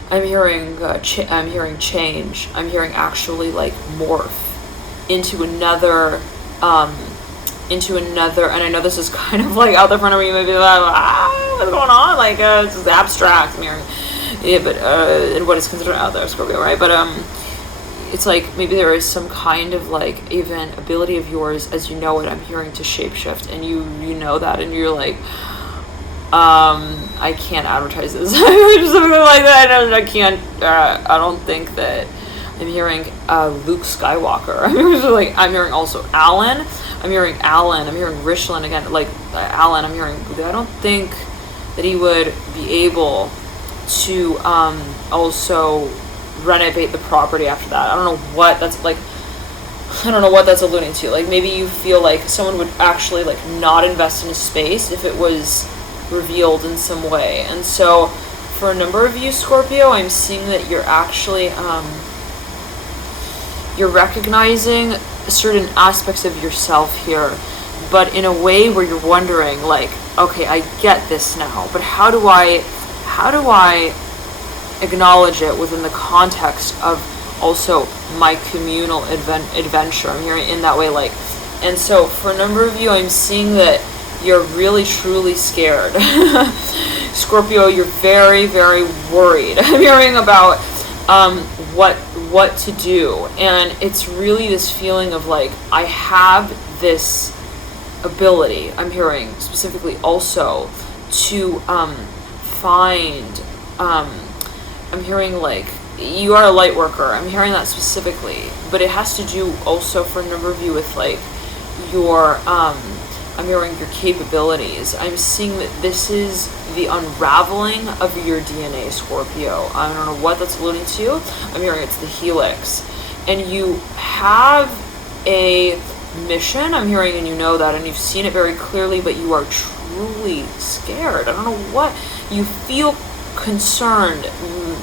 I'm hearing change. I'm hearing actually, like, morph into another, and I know this is kind of like out there for a number of you, maybe like, what's going on? Like, it's just abstract. I'm hearing, yeah, but and what is considered out there, Scorpio, right? But it's like maybe there is some kind of, like, even ability of yours, as you know it, I'm hearing, to shapeshift, and you know that, and you're like, I can't advertise this. Something like that. I can't, I don't think that I'm hearing Luke Skywalker. I'm hearing also Alan. I'm hearing Richland again, like, Alan, I'm hearing, I don't think that he would be able to also renovate the property after that. I don't know what that's like. I don't know what that's alluding to. Like, maybe you feel like someone would actually, like, not invest in a space if it was revealed in some way. And so for a number of you, Scorpio, I'm seeing that you're actually you're recognizing certain aspects of yourself here, but in a way where you're wondering, like, okay, I get this now, but how do I acknowledge it within the context of also my communal adventure? I'm hearing in that way, like, and so for a number of you, I'm seeing that you're really truly scared. Scorpio, you're very, very worried. I'm hearing about what to do, and it's really this feeling of, like, I have this ability, I'm hearing specifically also, to find, I'm hearing, like, you are a light worker, I'm hearing that specifically, but it has to do also for a number of you with, like, your I'm hearing your capabilities. I'm seeing that this is the unraveling of your DNA, Scorpio. I don't know what that's alluding to. I'm hearing it's the helix. And you have a mission, I'm hearing, and you know that, and you've seen it very clearly, but you are truly scared. I don't know what. You feel concerned,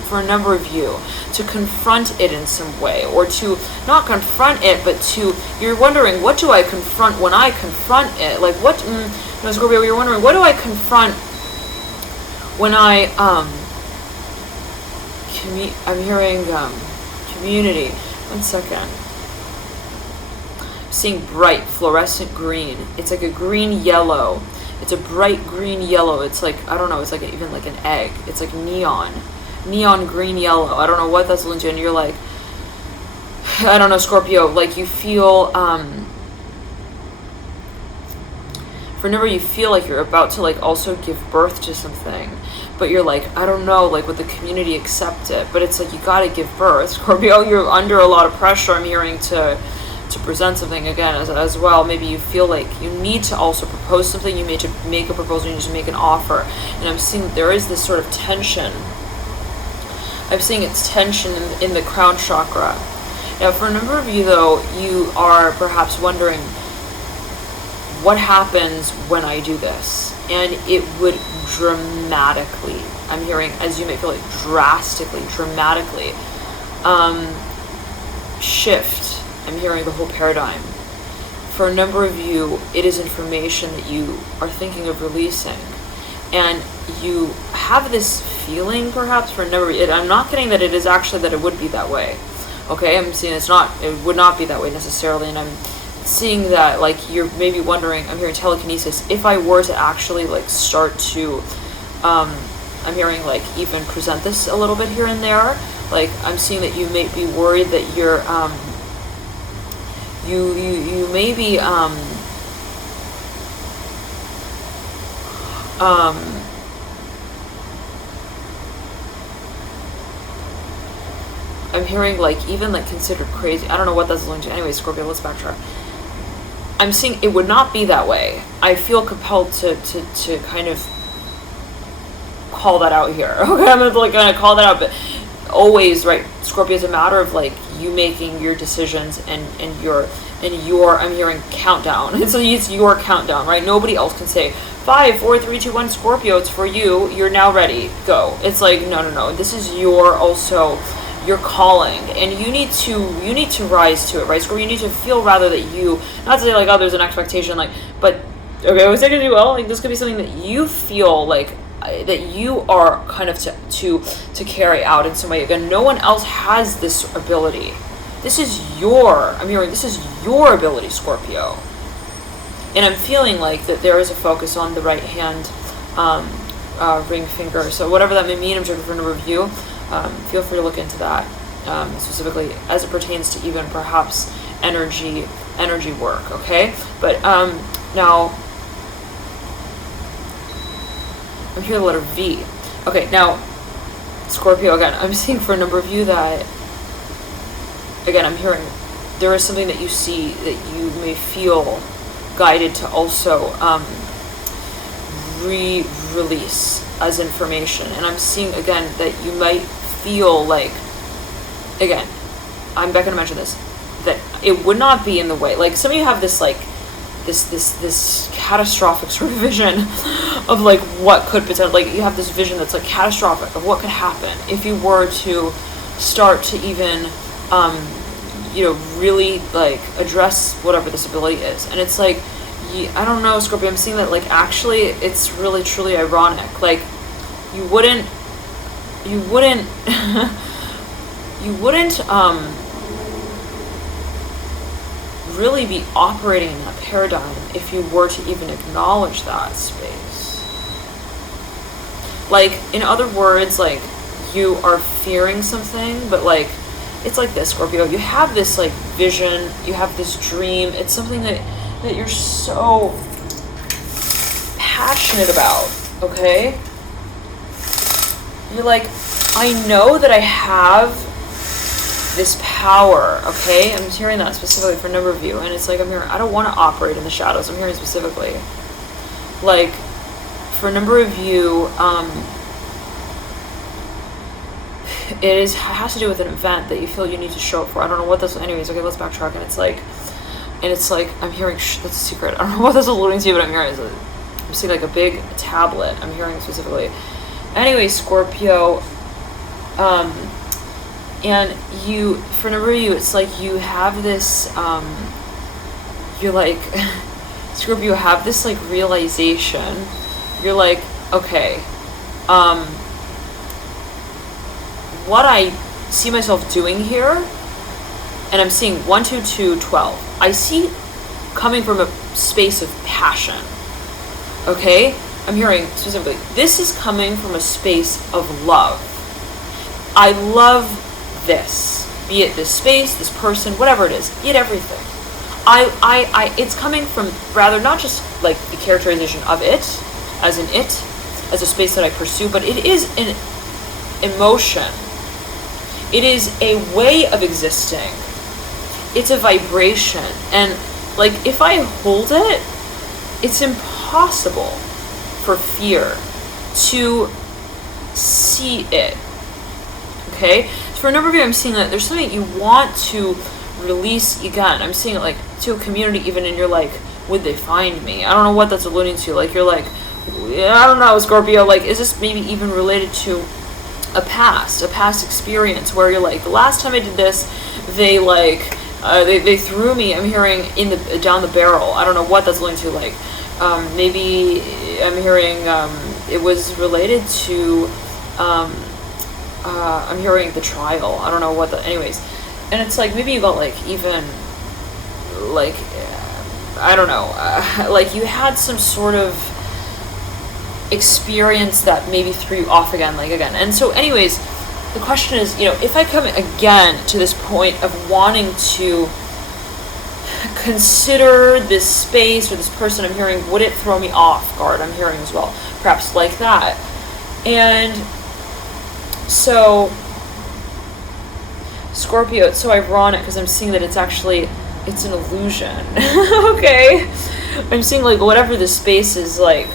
for a number of you, to confront it in some way, or to not confront it, but to, you're wondering, what do I confront when I confront it? Like, what, Scorpio, you're wondering, what do I confront when I, I'm hearing, community. One second. I'm seeing bright fluorescent green. It's like a green yellow. It's a bright green yellow. It's like, I don't know, it's like even like an egg. It's like neon green yellow. I don't know what that's into, and you're like, I don't know, Scorpio, like, you feel, for a number, you feel like you're about to, like, also give birth to something, but you're like, I don't know, like, would the community accept it? But it's like, you gotta give birth, Scorpio. You're under a lot of pressure, I'm hearing, to present something again as well. Maybe you feel like you need to also propose something, you need to make a proposal, you need to make an offer, and I'm seeing there is this sort of tension. I'm seeing it's tension in the crown chakra. Now, for a number of you, though, you are perhaps wondering, what happens when I do this? And it would dramatically, I'm hearing, as you may feel, like, drastically, dramatically shift. I'm hearing the whole paradigm. For a number of you, it is information that you are thinking of releasing. And you have this feeling, perhaps, for a number of you, I'm not getting that it is actually that it would be that way. Okay, I'm seeing it would not be that way necessarily, and I'm seeing that, like, you're maybe wondering, I'm hearing telekinesis, if I were to actually, like, start to, I'm hearing, like, even present this a little bit here and there, like, I'm seeing that you may be worried that you're, you may be, I'm hearing, like, even, like, considered crazy. I don't know what that's alluding to. Anyway, Scorpio, let's backtrack. I'm seeing it would not be that way. I feel compelled to kind of call that out here. Okay, I'm gonna like kind of call that out, but always, right, Scorpio, is a matter of like you making your decisions and your I'm hearing countdown. And so it's your countdown, right? Nobody else can say 5, 4, 3, 2, 1, Scorpio, it's for you. You're now ready. Go. It's like no. This is your calling, and you need to rise to it, right? Scorpio, you need to feel rather that you, not to say like, oh, there's an expectation, like, but okay, I was thinking, well, like this could be something that you feel like that you are kind of to carry out in some way. Again, no one else has this ability. This is I'm hearing this is your ability, Scorpio. And I'm feeling like that there is a focus on the right hand ring finger. So whatever that may mean, I'm checking for a review. Feel free to look into that, specifically as it pertains to even perhaps energy work, okay? But now, I'm hearing the letter V. Okay, now, Scorpio, again, I'm seeing for a number of you that, again, I'm hearing there is something that you see that you may feel guided to also release as information. And I'm seeing, again, that you might feel like, again, I'm back going to mention this, that it would not be in the way. Like, some of you have this, like, this catastrophic sort of vision of, like, what could potentially, like, you have this vision that's, like, catastrophic of what could happen if you were to start to even, really, like, address whatever this ability is. And it's like, I don't know, Scorpio, I'm seeing that, like, actually, it's really, truly ironic. Like, you wouldn't really be operating in that paradigm if you were to even acknowledge that space. Like, in other words, like, you are fearing something, but, like, it's like this, Scorpio, you have this, like, vision, you have this dream, it's something that you're so passionate about, okay? You're like, I know that I have this power, okay? I'm hearing that specifically for a number of you, and it's like, I'm hearing, I don't want to operate in the shadows. I'm hearing specifically, like, for a number of you, it has to do with an event that you feel you need to show up for. I don't know what this, anyways, okay, let's backtrack. And it's like, I'm hearing, that's a secret. I don't know what this is alluding to, but I'm hearing, I'm seeing like a big tablet. I'm hearing specifically. Anyway, Scorpio, and you, for a number of you, it's like you have this, you're like, Scorpio, you have this like realization. You're like, okay, what I see myself doing here, and I'm seeing 1, 2, 2, 12. I see coming from a space of passion. Okay? I'm hearing specifically, this is coming from a space of love. I love this. Be it this space, this person, whatever it is. Be it everything. It's coming from rather not just like the characterization of it, as a space that I pursue, but it is an emotion. It is a way of existing. It's a vibration. And like, if I hold it, it's impossible for fear to see it. Okay? So for a number of you, I'm seeing that there's something you want to release again. I'm seeing it like to a community, even in your like, would they find me? I don't know what that's alluding to. Like, you're like, I don't know, Scorpio, like, is this maybe even related to a past experience where you're like, the last time I did this, they like, they threw me, I'm hearing, down the barrel. I don't know what that's alluding to. Like, maybe I'm hearing, it was related to, I'm hearing the trial. I don't know what anyways. And it's like, maybe you got like, even, like, I don't know, like you had some sort of experience that maybe threw you off again. And so anyways, the question is, if I come again to this point of wanting to consider this space or this person, I'm hearing, would it throw me off guard? I'm hearing as well, perhaps like that. And so Scorpio, it's so ironic because I'm seeing that it's actually it's an illusion. Okay, I'm seeing like whatever the space is, like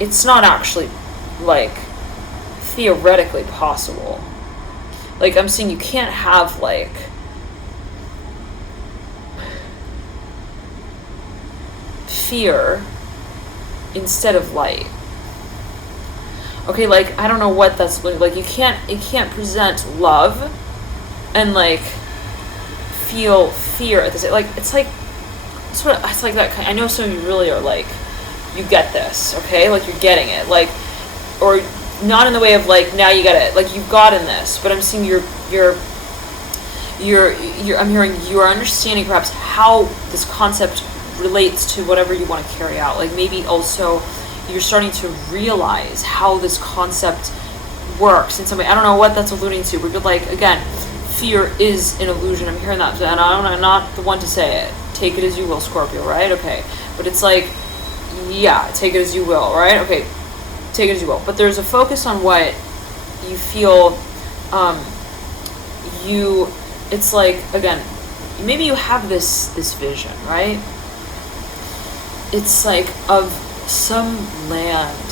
it's not actually like theoretically possible. Like I'm seeing you can't have like fear instead of light. Okay, like I don't know what that's like. It can't present love and like feel fear at the same. Like it's like it's like that kind. I know some of you really are like, you get this, okay? Like you're getting it, like, or not in the way of like now you get it, like you've gotten this. But I'm seeing you're I'm hearing you are understanding perhaps how this concept relates to whatever you want to carry out. Like maybe also you're starting to realize how this concept works in some way. I don't know what that's alluding to, but like again, fear is an illusion. I'm hearing that, and I'm not the one to say it. Take it as you will, Scorpio, right? Okay, but it's like, yeah, take it as you will, right? Okay, take it as you will. But there's a focus on what you feel. It's like again, maybe you have this vision, right? It's like of some land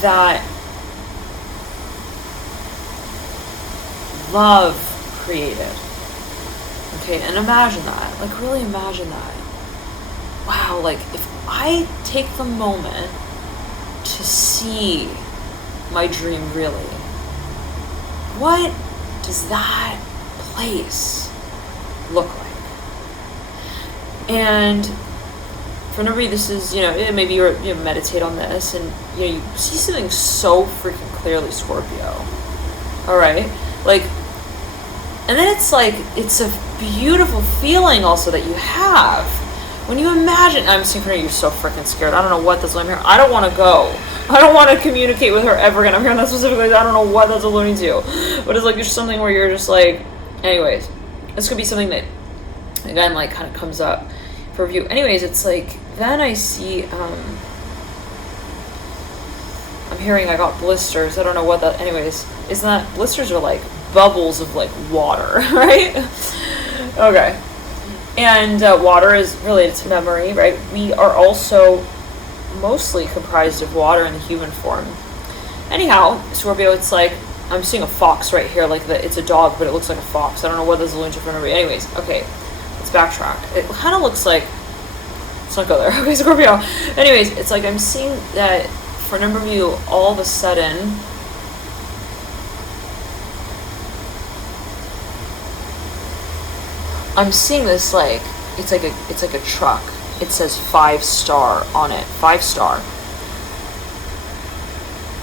that love created. Okay, and imagine that. Like really imagine that. Wow, like if I take the moment to see my dream really, what does that place look like? And for a number of you, this is, maybe you meditate on this and, you see something so freaking clearly, Scorpio. All right? Like, and then it's like, it's a beautiful feeling also that you have. When you imagine, I'm synchronized, you're so freaking scared. I don't know what that's, I'm here. I don't want to go. I don't want to communicate with her ever again. I'm hearing that specifically. I don't know what that's alluding to. But it's like, there's something where you're just like, anyways, this could be something that, again, like kind of comes up for review. Anyways, it's like, then I see, I'm hearing I got blisters. I don't know what that, anyways, isn't that, blisters are like bubbles of like water, right? Okay. And water is related to memory, right? We are also mostly comprised of water in the human form. Anyhow, Scorpio, it's like, I'm seeing a fox right here, like it's a dog, but it looks like a fox. I don't know what this is alluding to for memory. Anyways, okay, let's backtrack. It kind of looks like, let's not go there. Okay, Scorpio. Anyways, it's like I'm seeing that for a number of you, all of a sudden, I'm seeing this like, it's like a truck. It says 5-star on it. 5-star.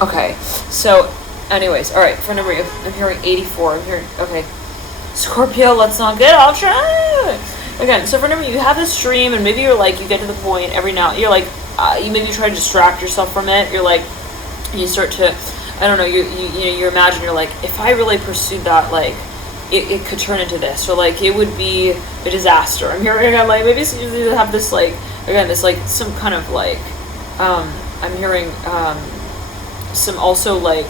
Okay, so anyways, all right, for a number of you, I'm hearing 84. I'm hearing, okay, Scorpio, let's not get off track. Again, so for a number of you, you have this dream, and maybe you're like, you get to the point every now, you're like, you maybe try to distract yourself from it. You're like, you start to, I don't know, you imagine, you're like, if I really pursued that, like, it could turn into this, or like it would be a disaster. I'm hearing, I'm like, maybe you have this like, again, this like some kind of like, I'm hearing some also like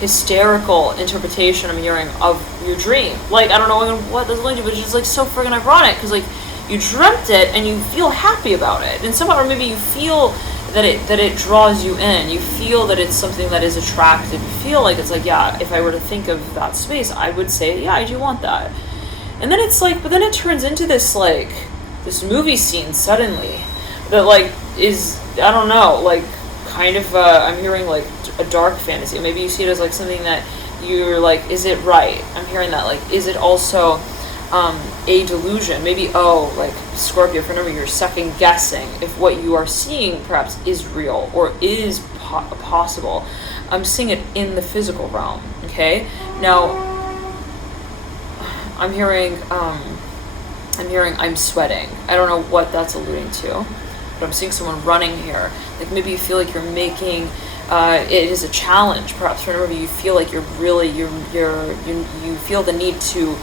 hysterical interpretation I'm hearing of your dream. Like, I don't know what that's going to do, but it's just like so friggin' ironic, because like you dreamt it and you feel happy about it, and somehow, or maybe you feel that it draws you in. You feel that it's something that is attractive. You feel like it's like, yeah, if I were to think of that space, I would say, yeah, I do want that. And then it's like, but then it turns into this like this movie scene suddenly that like is, I don't know, like kind of I'm hearing like a dark fantasy. Maybe you see it as like something that you're like, is it right? I'm hearing that, like, is it also a delusion? Maybe, like Scorpio, for a number, you're second guessing if what you are seeing perhaps is real or is possible. I'm seeing it in the physical realm. Okay, now I'm hearing I'm sweating. I don't know what that's alluding to, but I'm seeing someone running here. Like maybe you feel like you're making it is a challenge. Perhaps for a number of you feel like you're really you feel the need to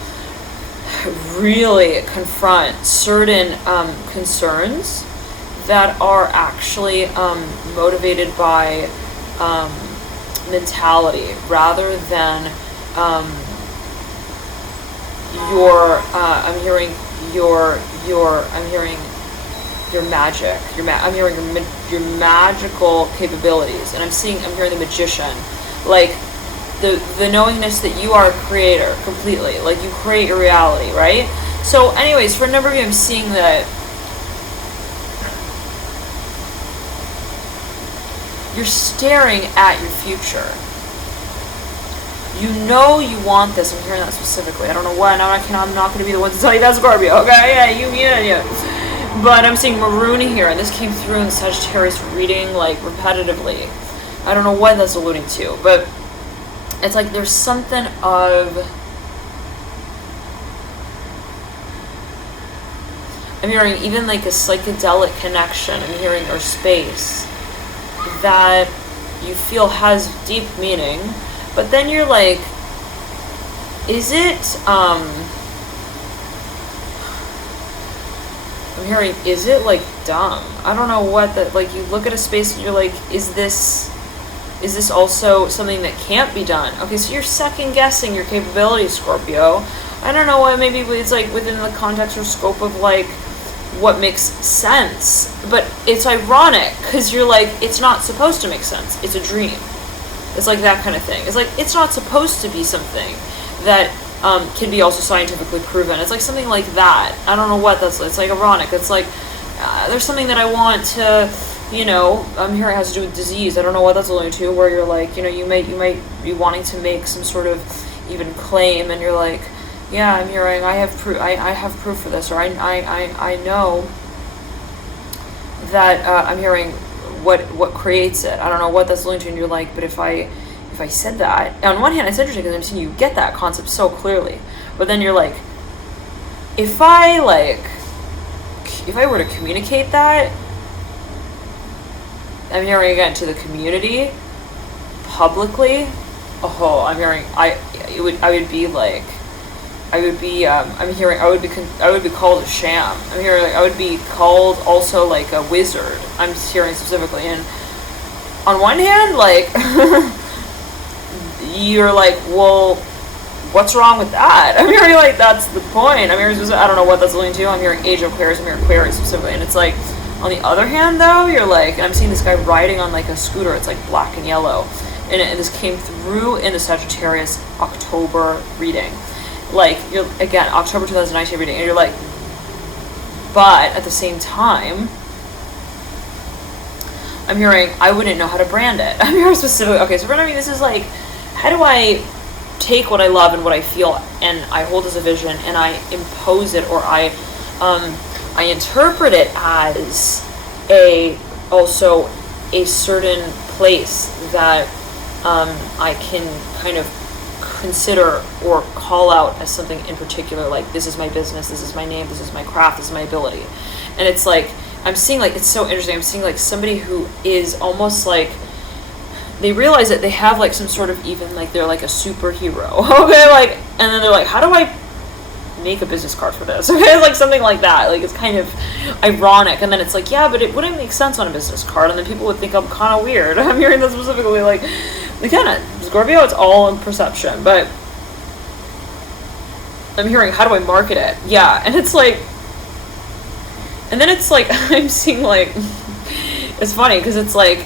really confront certain concerns that are actually motivated by mentality rather than I'm hearing I'm hearing your magic, I'm hearing your magical capabilities, and I'm hearing the magician, like the knowingness that you are a creator completely, like you create your reality, right? So anyways, for a number of you, I'm seeing that you're staring at your future. You know you want this. I'm hearing that specifically. I don't know what. I'm not going to be the one to tell you that, Scorpio. Okay, yeah. But I'm seeing maroon here, and this came through in the Sagittarius reading, like, repetitively. I don't know what that's alluding to, but it's like there's something of... I'm hearing even like a psychedelic connection. I'm hearing, or space, that you feel has deep meaning. But then you're like, is it, I'm hearing, is it like dumb? I don't know what that, like you look at a space and you're like, is this also something that can't be done? Okay, so you're second guessing your capabilities, Scorpio. I don't know why, maybe it's like within the context or scope of like what makes sense. But it's ironic because you're like, it's not supposed to make sense. It's a dream. It's like that kind of thing. It's like, it's not supposed to be something that can be also scientifically proven. It's like something like that. I don't know what that's, it's like ironic. It's like, there's something that I want to, I'm here, it has to do with disease. I don't know what that's alluding to, where you're like, you might be wanting to make some sort of even claim, and you're like, yeah, I'm hearing, I have proof for this, or I know that, I'm hearing, what creates it. I don't know what that's linked to, and you're like, but if I said that, on one hand it's interesting because I'm seeing you get that concept so clearly, but then you're like, if I were to communicate that, I'm hearing again to the community publicly, I'm hearing I would be called a sham. I'm hearing I would be called also like a wizard. I'm hearing specifically, and on one hand, like you're like, well, what's wrong with that? I'm hearing like that's the point. I'm hearing I don't know what that's alluding to. I'm hearing Age of Aquarius. I'm hearing Aquarius specifically, and it's like on the other hand though, you're like, and I'm seeing this guy riding on like a scooter. It's like black and yellow, and this came through in the Sagittarius October reading. Like, you're, again, October 2019 reading, and you're like, but at the same time, I'm hearing, I wouldn't know how to brand it. I'm hearing specifically, okay, so for me, this is like, how do I take what I love and what I feel, and I hold as a vision, and I impose it, or I interpret it as also a certain place that I can kind of consider or call out as something in particular, like this is my business, this is my name, this is my craft, this is my ability. And it's like, I'm seeing like, it's so interesting, I'm seeing like somebody who is almost like, they realize that they have like some sort of, even like they're like a superhero, okay, like, and then they're like, how do I make a business card for this? Okay, it's like something like that, like it's kind of ironic, and then it's like, yeah, but it wouldn't make sense on a business card, and then people would think I'm kind of weird. I'm hearing that specifically, like kind of Scorpio, it's all in perception, but I'm hearing, how do I market it? Yeah, and it's like, and then it's like, I'm seeing like, it's funny because it's like,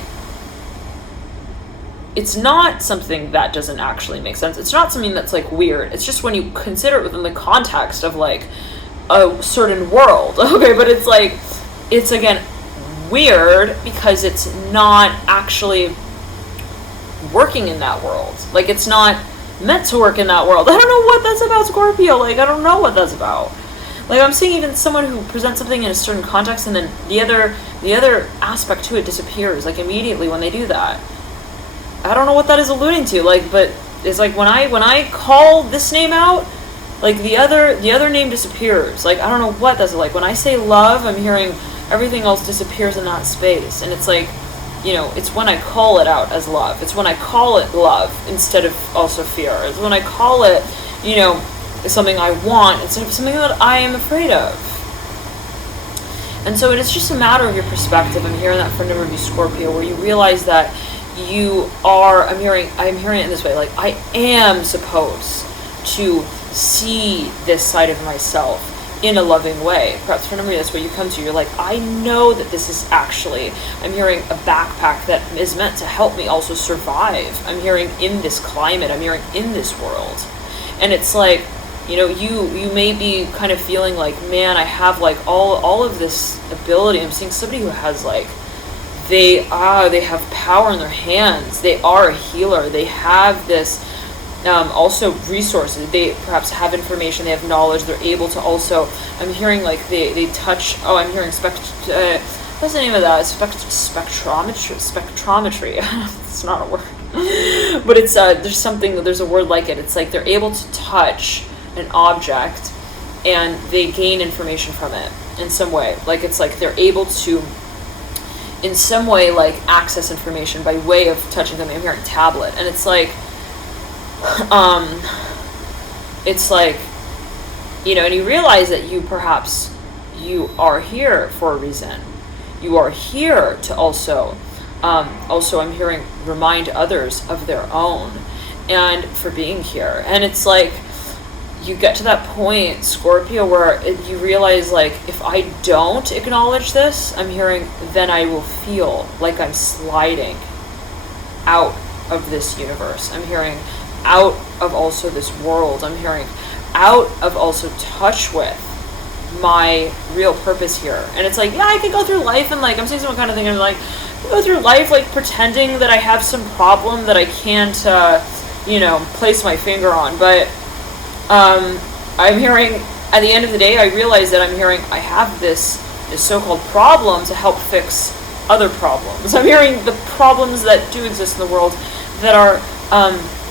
it's not something that doesn't actually make sense. It's not something that's like weird. It's just when you consider it within the context of like a certain world. Okay, but it's like, it's again weird because it's not actually working in that world. Like it's not meant to work in that world. I don't know what that's about, Scorpio. Like I don't know what that's about. Like I'm seeing even someone who presents something in a certain context and then the other aspect to it disappears like immediately when they do that. I don't know what that is alluding to. Like, but it's like when I call this name out, like the other name disappears. Like I don't know what that's like. When I say love, I'm hearing everything else disappears in that space, and it's like, it's when I call it out as love. It's when I call it love instead of also fear. It's when I call it, something I want instead of something that I am afraid of. And so it is just a matter of your perspective. I'm hearing that for a number of you, Scorpio, where you realize that you are, I'm hearing it in this way, like I am supposed to see this side of myself in a loving way. Perhaps for number, that's what you come to. You're like, I know that this is actually, I'm hearing a backpack that is meant to help me also survive. I'm hearing in this climate, I'm hearing in this world. And it's like, you know, you may be kind of feeling like, man, I have like all of this ability. I'm seeing somebody who has like, they have power in their hands. They are a healer. They have this also resources. They perhaps have information. They have knowledge. They're able to also, I'm hearing like they touch, I'm hearing what's the name of that? Spectrometry. It's not a word. But it's, there's a word like it. It's like they're able to touch an object and they gain information from it in some way. Like it's like they're able to in some way like access information by way of touching them. I'm hearing tablet, and it's like you know, and you realize that you are here for a reason. You are here to also I'm hearing remind others of their own and for being here. And it's like you get to that point, Scorpio, where you realize like, if I don't acknowledge this, I'm hearing, then I will feel like I'm sliding out of this universe. I'm hearing out of also this world. I'm hearing out of also touch with my real purpose here. And it's like, yeah, I could go through life and like, I'm saying some kind of thing, I'm like, go through life like pretending that I have some problem that I can't you know, place my finger on. But I'm hearing, at the end of the day, I realize that I'm hearing I have this so-called problem to help fix other problems. I'm hearing the problems that do exist in the world that are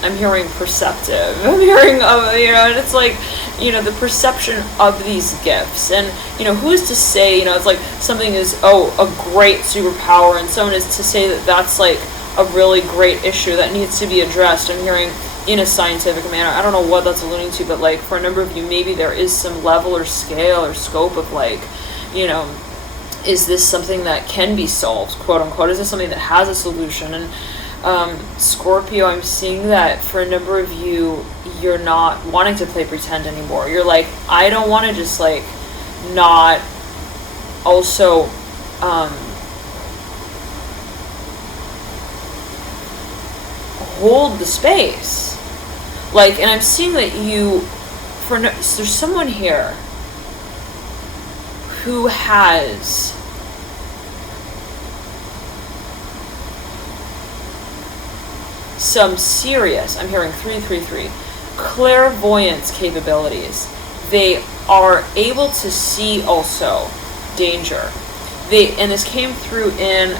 I'm hearing perceptive. I'm hearing, you know, and it's like, you know, the perception of these gifts. And, you know, who's to say, you know, it's like something is, a great superpower, and someone is to say that that's like a really great issue that needs to be addressed. I'm hearing in a scientific manner. I don't know what that's alluding to, but like for a number of you, maybe there is some level or scale or scope of like, you know, is this something that can be solved, quote unquote? Is this something that has a solution? And Scorpio, I'm seeing that for a number of you, you're not wanting to play pretend anymore. You're like, I don't want to just like not also hold the space. Like, and I'm seeing that there's someone here who has some serious, I'm hearing 333, clairvoyance capabilities. They are able to see also danger. And this came through in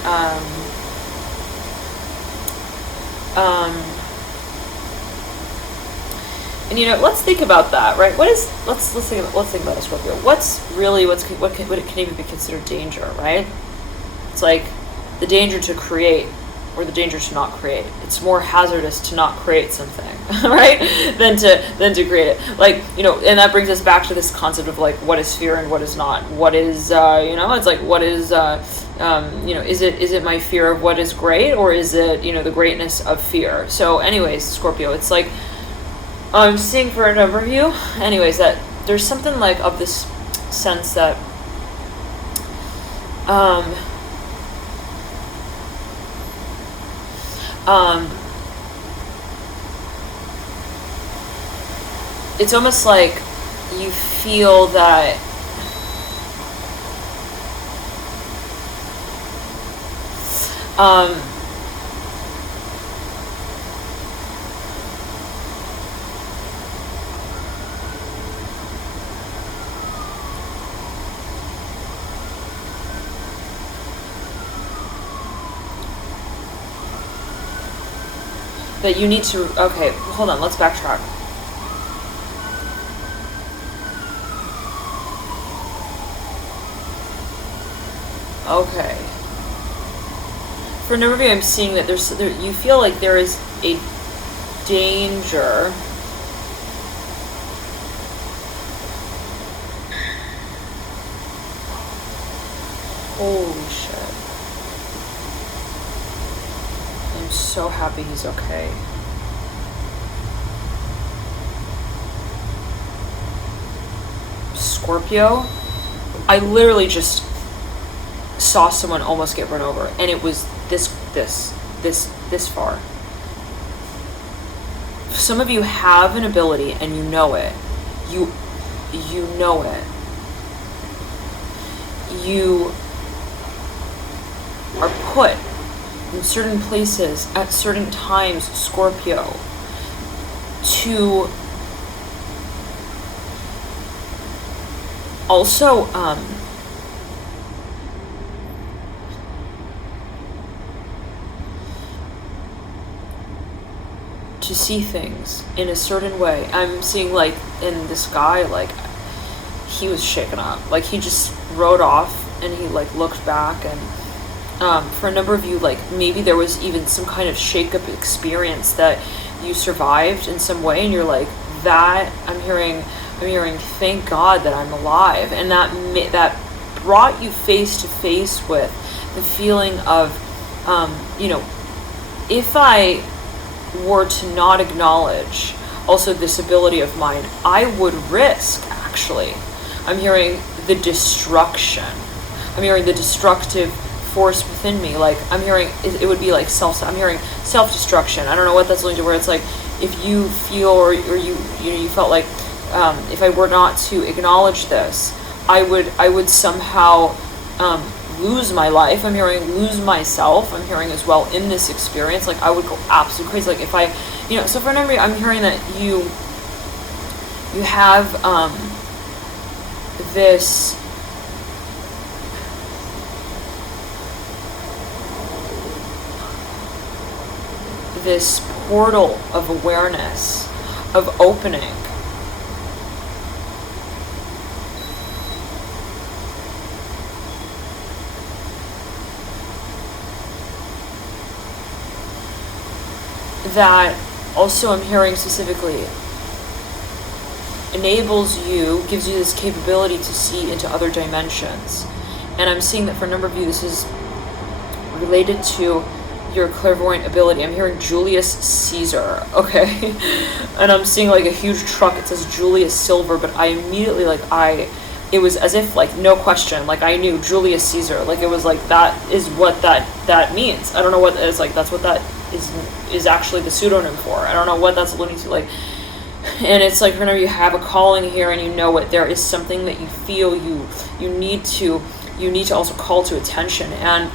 and you know, let's think about that, right? Let's think about a Scorpio. What can even be considered danger, right? It's like the danger to create or the danger to not create. It's more hazardous to not create something, right? than to create it. Like, you know, and that brings us back to this concept of like, what is fear and what is not? What is, you know, it's like, what is, you know, is it my fear of what is great, or is it, you know, the greatness of fear? So anyways, Scorpio, it's like, I'm seeing for a number of you, anyways, that there's something like of this sense that, it's almost like you feel that that you need to, okay, hold on, let's backtrack. Okay. For a number of you, I'm seeing that you feel like there is a danger. Holy shit. I'm so happy he's okay. Scorpio, I literally just saw someone almost get run over, and it was this far. Some of you have an ability and you know it. You know it. You are put in certain places at certain times, Scorpio, to also to see things in a certain way. I'm seeing, like, in this guy, like, he was shaken up. Like, he just rode off and he, like, looked back, and for a number of you, like, maybe there was even some kind of shake-up experience that you survived in some way, and you're like, that, I'm hearing, thank God that I'm alive. And that brought you face to face with the feeling of, if I were to not acknowledge also this ability of mine, I would risk, actually, I'm hearing the destruction. I'm hearing the destructive force within me. Like, I'm hearing it would be like I'm hearing self-destruction. I don't know what that's leading to, where it's like, if you feel or you felt like, if I were not to acknowledge this, I would somehow lose my life. I'm hearing lose myself. I'm hearing as well in this experience, like, I would go absolutely crazy. Like, if I, so for a number, I'm hearing that you have this portal of awareness, of opening, that also I'm hearing specifically enables you, gives you this capability to see into other dimensions. And I'm seeing that for a number of you, this is related to your clairvoyant ability. I'm hearing Julius Caesar, okay? And I'm seeing, like, a huge truck. It says Julius Silver, but I immediately, like, it was as if, like, no question, like, I knew Julius Caesar. Like, it was like, that is what that means. I don't know what it's like. That's what that is actually the pseudonym for. I don't know what that's alluding to, like. And it's like, whenever you have a calling here and you know it, there is something that you feel you need to also call to attention. And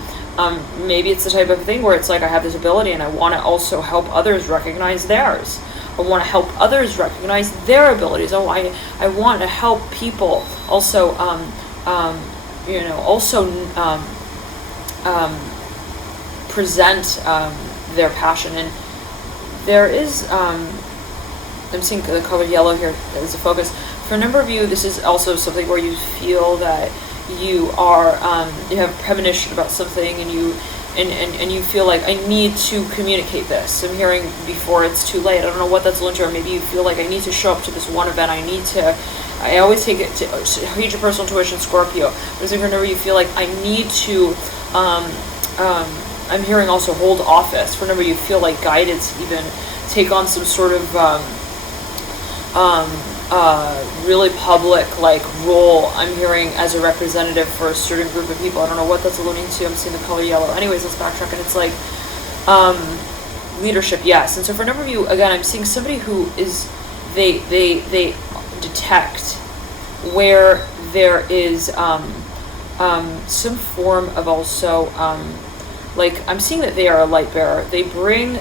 maybe it's the type of thing where it's like, I have this ability and I want to also help others recognize theirs. I want to help others recognize their abilities. Oh, I want to help people also, present their passion. And there is, I'm seeing the color yellow here as a focus. For a number of you, this is also something where you feel that you are, you have premonition about something, and you feel like, I need to communicate this. I'm hearing before it's too late. I don't know what that's linked to, or maybe you feel like, I need to show up to this one event. I always take it to read your personal intuition, Scorpio. But whenever you feel like, I need to, I'm hearing also hold office. Whenever you feel like guided to even take on some sort of really public, like, role, I'm hearing, as a representative for a certain group of people. I don't know what that's alluding to. I'm seeing the color yellow. Anyways, let's backtrack. And it's like, leadership, yes. And so for a number of you, again, I'm seeing somebody who is, they detect where there is some form of also, like, I'm seeing that they are a light bearer. They bring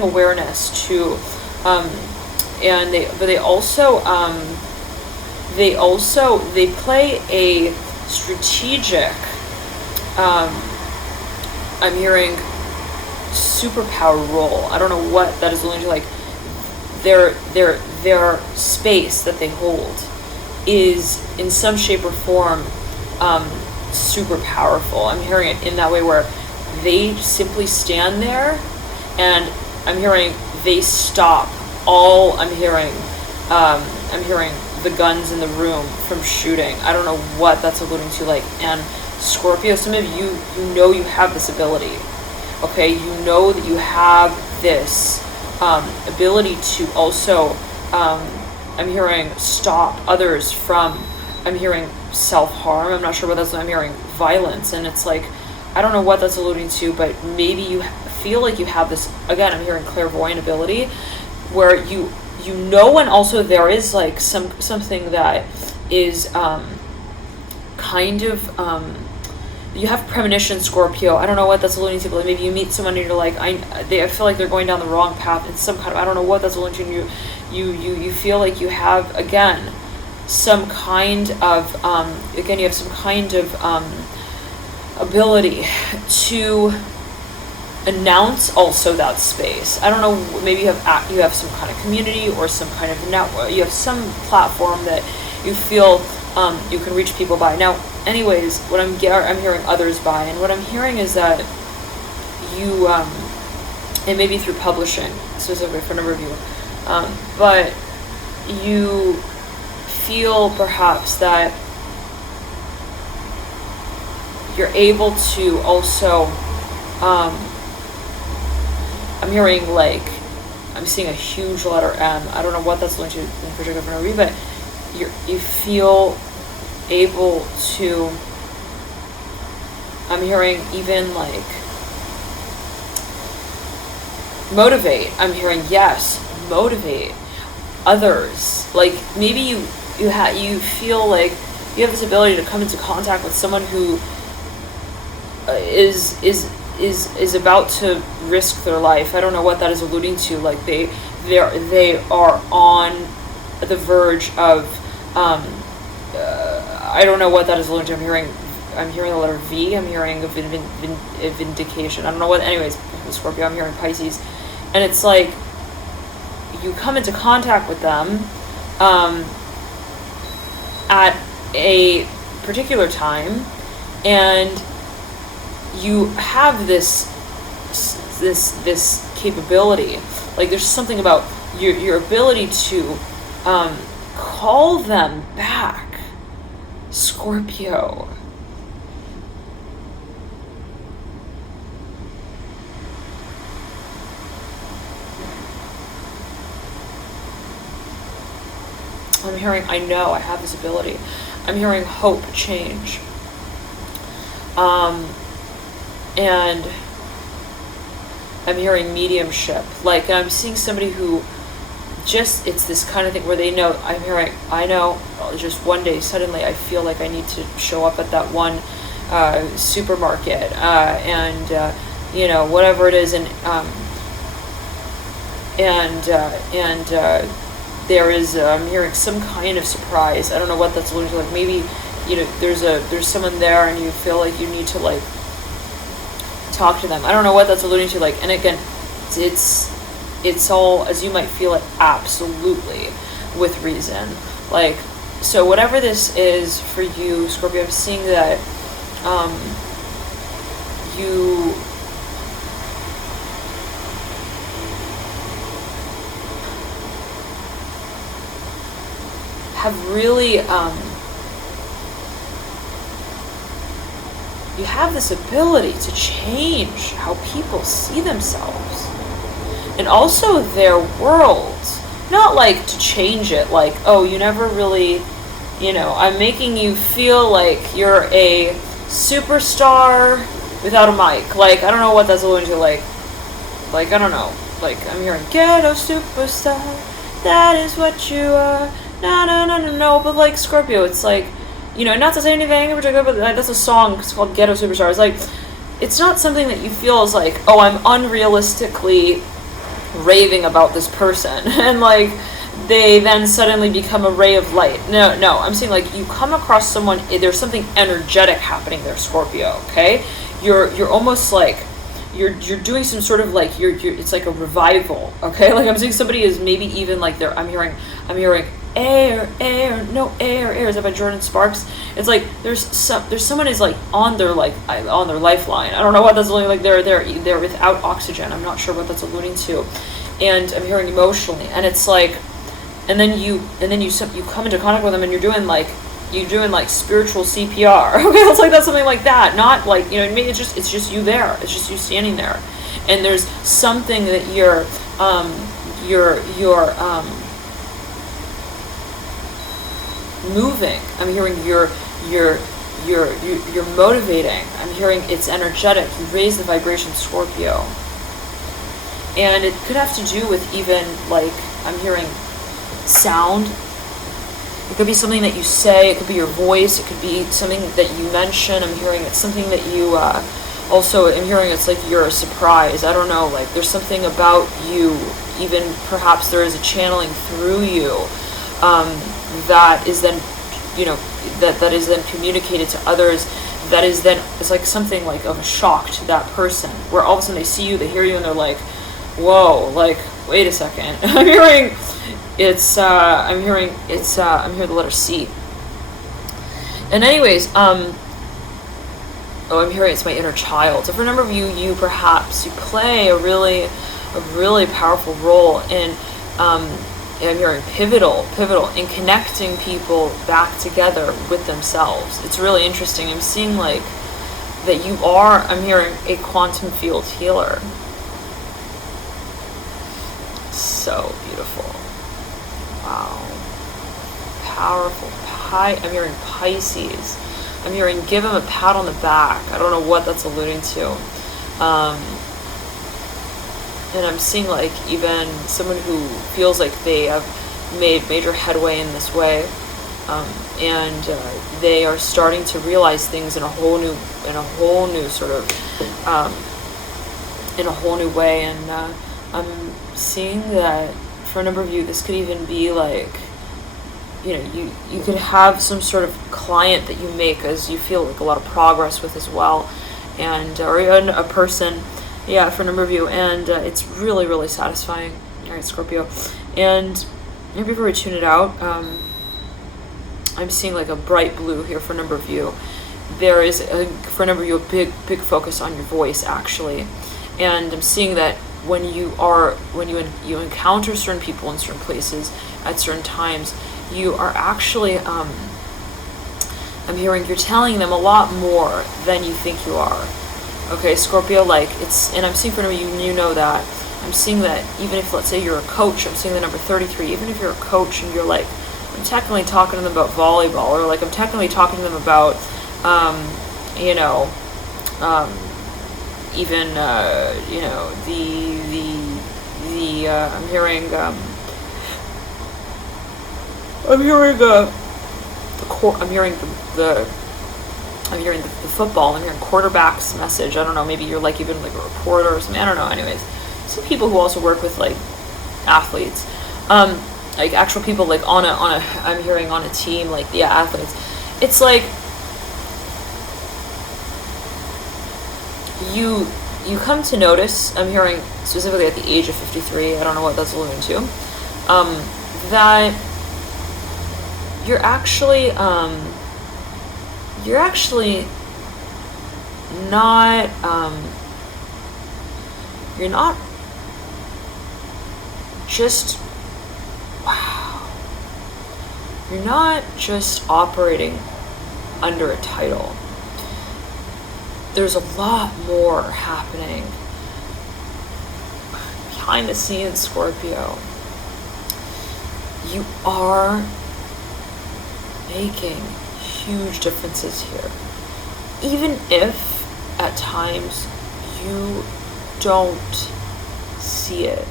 awareness to, and they play a strategic, I'm hearing superpower role. I don't know what that is alluding to. Like, their space that they hold is in some shape or form super powerful. I'm hearing it in that way, where they simply stand there, and I'm hearing they stop all, I'm hearing the guns in the room from shooting. I don't know what that's alluding to. Like, and Scorpio, some of you, you have this ability, okay? You know that you have this ability to also, I'm hearing, stop others from I'm hearing self-harm. I'm not sure what that's, I'm hearing violence. And it's like, I don't know what that's alluding to, but maybe you feel like you have this, again, I'm hearing clairvoyant ability, where you know, and also there is like something that is kind of, you have premonition, Scorpio. I don't know what that's alluding to, but maybe you meet someone and you're like, I feel like they're going down the wrong path. It's some kind of, I don't know what that's alluding to. You feel like you have, again, some kind of, again, you have some kind of ability to announce also that space. I don't know, maybe you have some kind of community or some kind of network. You have some platform that you feel you can reach people by. Now, anyways, what I'm hearing others by, and what I'm hearing is that you, and maybe through publishing, specifically for a number of you, but you feel perhaps that you're able to also, I'm hearing like, I'm seeing a huge letter M. I don't know what that's going to in particular for me, but you feel able to, I'm hearing even like motivate. I'm hearing, yes, motivate others. Like maybe you feel like you have this ability to come into contact with someone who is about to risk their life. I don't know what that is alluding to. Like they are on the verge of I don't know what that is alluding to. I'm hearing the letter V. I'm hearing a vindication. I don't know what. Anyways, Scorpio. I'm hearing Pisces, and it's like you come into contact with them at a particular time, and you have this capability. Like there's something about your ability to call them back, Scorpio. I'm hearing, I know I have this ability. I'm hearing hope, change. And I'm hearing mediumship. Like I'm seeing somebody who just, it's this kind of thing where they know, I know just one day suddenly I feel like I need to show up at that one supermarket and you know, whatever it is, and there is I'm hearing some kind of surprise. I don't know what that's alluding to. Like maybe, you know, there's someone there and you feel like you need to like talk to them. I don't know what that's alluding to. Like, and again, it's all as you might feel it, absolutely with reason. Like, so whatever this is for you, Scorpio, I'm seeing that you have really you have this ability to change how people see themselves and also their worlds. Not like to change it, like, oh, you never really, you know, I'm making you feel like you're a superstar without a mic. Like, I don't know what that's alluding to. Like I don't know. Like, I'm hearing ghetto superstar, that is what you are. No. But like Scorpio, it's like, you know, not to say anything in particular, but that's a song. It's called Ghetto Superstar. It's like, it's not something that you feel is like, oh, I'm unrealistically raving about this person and like they then suddenly become a ray of light. No, I'm saying like you come across someone, there's something energetic happening there, Scorpio. Okay, you're almost like you're doing some sort of like you're it's like a revival. Okay, like I'm seeing somebody is maybe even like they're I'm hearing air, is that by Jordan Sparks? It's like there's someone is like on their lifeline. I don't know what that's alluding, like they're without oxygen. I'm not sure what that's alluding to, and I'm hearing emotionally, and it's like, and then you come into contact with them, and you're doing like spiritual CPR. Okay, it's like that's something like that. Not like, you know, maybe it's just you there. It's just you standing there, and there's something that you're moving. I'm hearing you're motivating. I'm hearing it's energetic. You raise the vibration, Scorpio. And it could have to do with even, like, I'm hearing sound. It could be something that you say. It could be your voice. It could be something that you mention. I'm hearing it's something that you, also, I'm hearing it's like you're a surprise. I don't know, like there's something about you, even perhaps there is a channeling through you, that is then, you know, that is then communicated to others. That is then, it's like something like of a shock to that person, where all of a sudden they see you, they hear you, and they're like, whoa, like, wait a second. I'm hearing the letter C. And anyways, oh, I'm hearing it's my inner child. So for a number of you, you play a really powerful role in, I'm hearing pivotal in connecting people back together with themselves. It's really interesting. I'm seeing like that you are, I'm hearing a quantum field healer. So beautiful. Wow. Powerful. I'm hearing Pisces. I'm hearing give him a pat on the back. I don't know what that's alluding to. And I'm seeing like even someone who feels like they have made major headway in this way. And they are starting to realize things in a whole new sort of, in a whole new way. And I'm seeing that for a number of you, this could even be like, you know, you could have some sort of client that you make as you feel like a lot of progress with as well, and or even a person, yeah, for a number of you, and it's really satisfying. All right, Scorpio, and maybe before we tune it out, I'm seeing like a bright blue here for a number of you. There is for a number of you a big focus on your voice actually, and I'm seeing that when you encounter certain people in certain places at certain times, you are actually, I'm hearing you're telling them a lot more than you think you are. Okay, Scorpio, like and I'm seeing for you, you know that. I'm seeing that even if, let's say you're a coach, I'm seeing the number 33, even if you're a coach and you're like, I'm technically talking to them about volleyball, or like I'm technically talking to them about, you know, even, you know, I'm hearing, I'm hearing the football. I'm hearing quarterback's message. I don't know. Maybe you're like even like a reporter or something. I don't know. Anyways, some people who also work with like athletes, like actual people like on a. I'm hearing on a team like athletes. It's like you come to notice. I'm hearing specifically at the age of 53. I don't know what that's alluding to. That you're actually not you're not just you're not just operating under a title. There's a lot more happening behind the scenes, Scorpio. You are making huge differences here, even if at times you don't see it.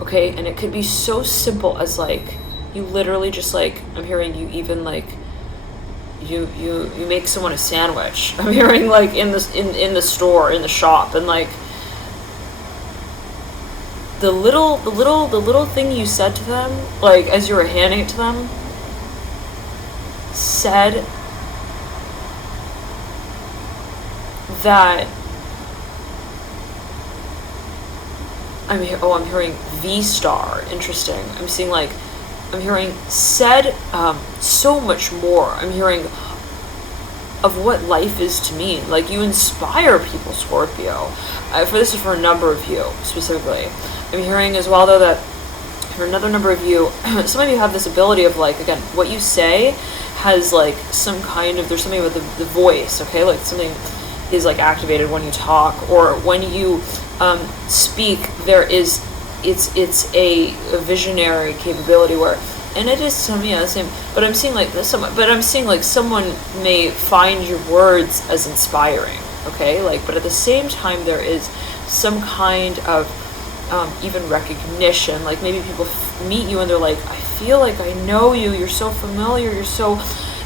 Okay, and it could be so simple as like you literally just like, I'm hearing you even like you make someone a sandwich. I'm hearing like in the store, in the shop, and like the little thing you said to them, like as you were handing it to them, said that I'm hearing V star. Interesting. I'm seeing like I'm hearing said so much more. I'm hearing of what life is to me. Like you inspire people, Scorpio. This is for a number of you specifically. I'm hearing as well though that for another number of you, some of you have this ability of like, again, what you say has like some kind of, there's something with the voice, okay? Like something is like activated when you talk, or when you speak, there is, it's a visionary capability where, and it is some, yeah, the same, but I'm seeing like this, but I'm seeing like someone may find your words as inspiring, okay, like, but at the same time there is some kind of even recognition, like maybe people meet you and they're like, I feel like I know you, you're so familiar,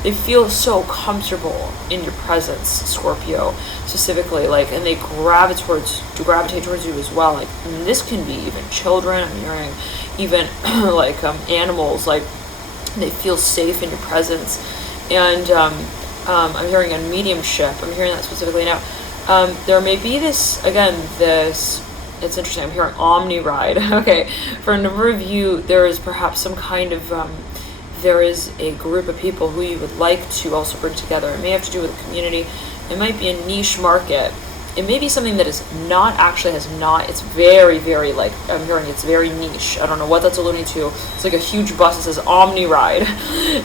they feel so comfortable in your presence, Scorpio, specifically, like, and they gravitate towards you as well. Like, I mean, this can be even children. I'm hearing even like animals, like they feel safe in your presence. And I'm hearing a mediumship. I'm hearing that specifically now. There may be this, again, it's interesting. I'm hearing Omni ride. Okay, for a number of you, there is perhaps some kind of there is a group of people who you would like to also bring together. It may have to do with a community. It might be a niche market. It may be something that is not actually it's very, very, like, I'm hearing it's very niche. I don't know what that's alluding to. It's like a huge bus that says Omni Ride,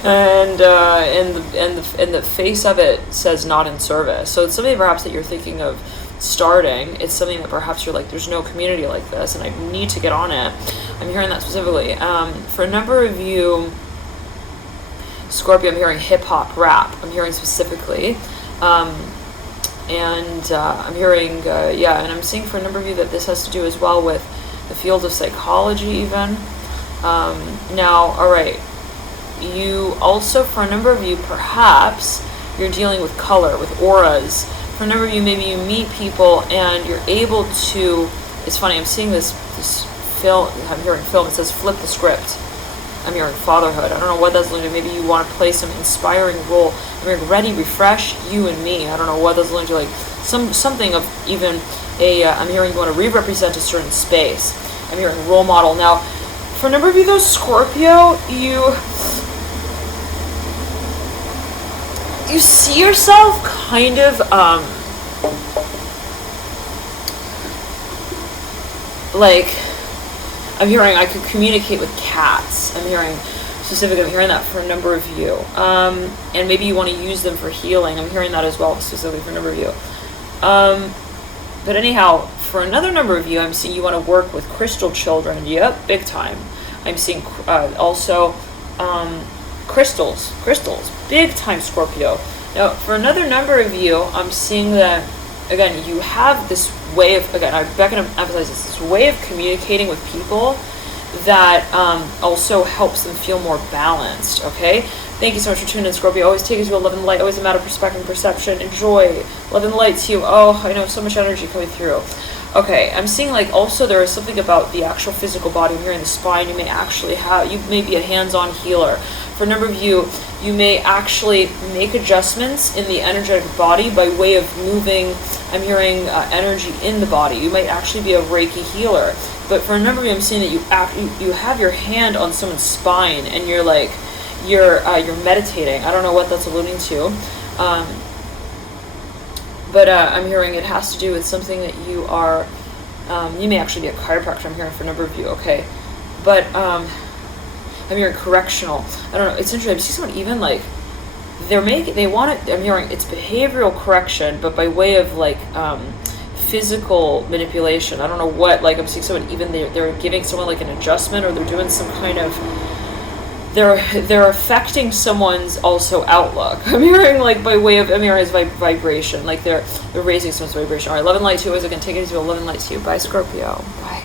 and the face of it says not in service. So it's something perhaps that you're thinking of starting. It's something that perhaps you're like, there's no community like this, and I need to get on it. I'm hearing that specifically. For a number of you, Scorpio, I'm hearing hip-hop, rap. I'm hearing specifically. I'm hearing, and I'm seeing for a number of you that this has to do as well with the field of psychology even. Now, all right, you also, for a number of you, perhaps you're dealing with color, with auras. For a number of you, maybe you meet people and you're able to, it's funny, I'm seeing this film, I'm hearing film, it says flip the script. I'm hearing fatherhood. I don't know what that's looking to. Maybe you want to play some inspiring role. I'm hearing ready, refresh, you and me. I don't know what that's looking to, like something of even I'm hearing you want to re-represent a certain space. I'm hearing role model. Now, for a number of you though, Scorpio, you see yourself kind of like, I'm hearing I could communicate with cats. I'm hearing that for a number of you. And maybe you want to use them for healing. I'm hearing that as well, specifically for a number of you. But anyhow, for another number of you, I'm seeing you want to work with crystal children. Yep, big time. I'm seeing also crystals, big time, Scorpio. Now, for another number of you, I'm seeing that, again, you have this way of, again, I'm back going to emphasize this way of communicating with people that also helps them feel more balanced, okay? Thank you so much for tuning in, Scorpio. Always take us to a love and light, always a matter of perspective and perception. Enjoy. Love and light to you. Oh, I know, so much energy coming through. Okay, I'm seeing like also there is something about the actual physical body. I'm hearing the spine. You may be a hands-on healer. For a number of you, you may actually make adjustments in the energetic body by way of moving. I'm hearing energy in the body. You might actually be a Reiki healer. But for a number of you, I'm seeing that you have your hand on someone's spine and you're like, you're meditating. I don't know what that's alluding to. But I'm hearing it has to do with something that you are, you may actually be a chiropractor, I'm hearing for a number of you, okay? But I'm hearing correctional. I don't know, it's interesting, I see someone even like, they want it, I'm hearing it's behavioral correction, but by way of like physical manipulation. I don't know what, like I'm seeing someone even, they're giving someone like an adjustment, or they're doing some kind of, they're affecting someone's also outlook. I'm hearing like by way of, I'm hearing is vibration, like they're raising someone's vibration. All right, love and light to you. Always again, take it to a love and light to you. Bye, Scorpio. Bye.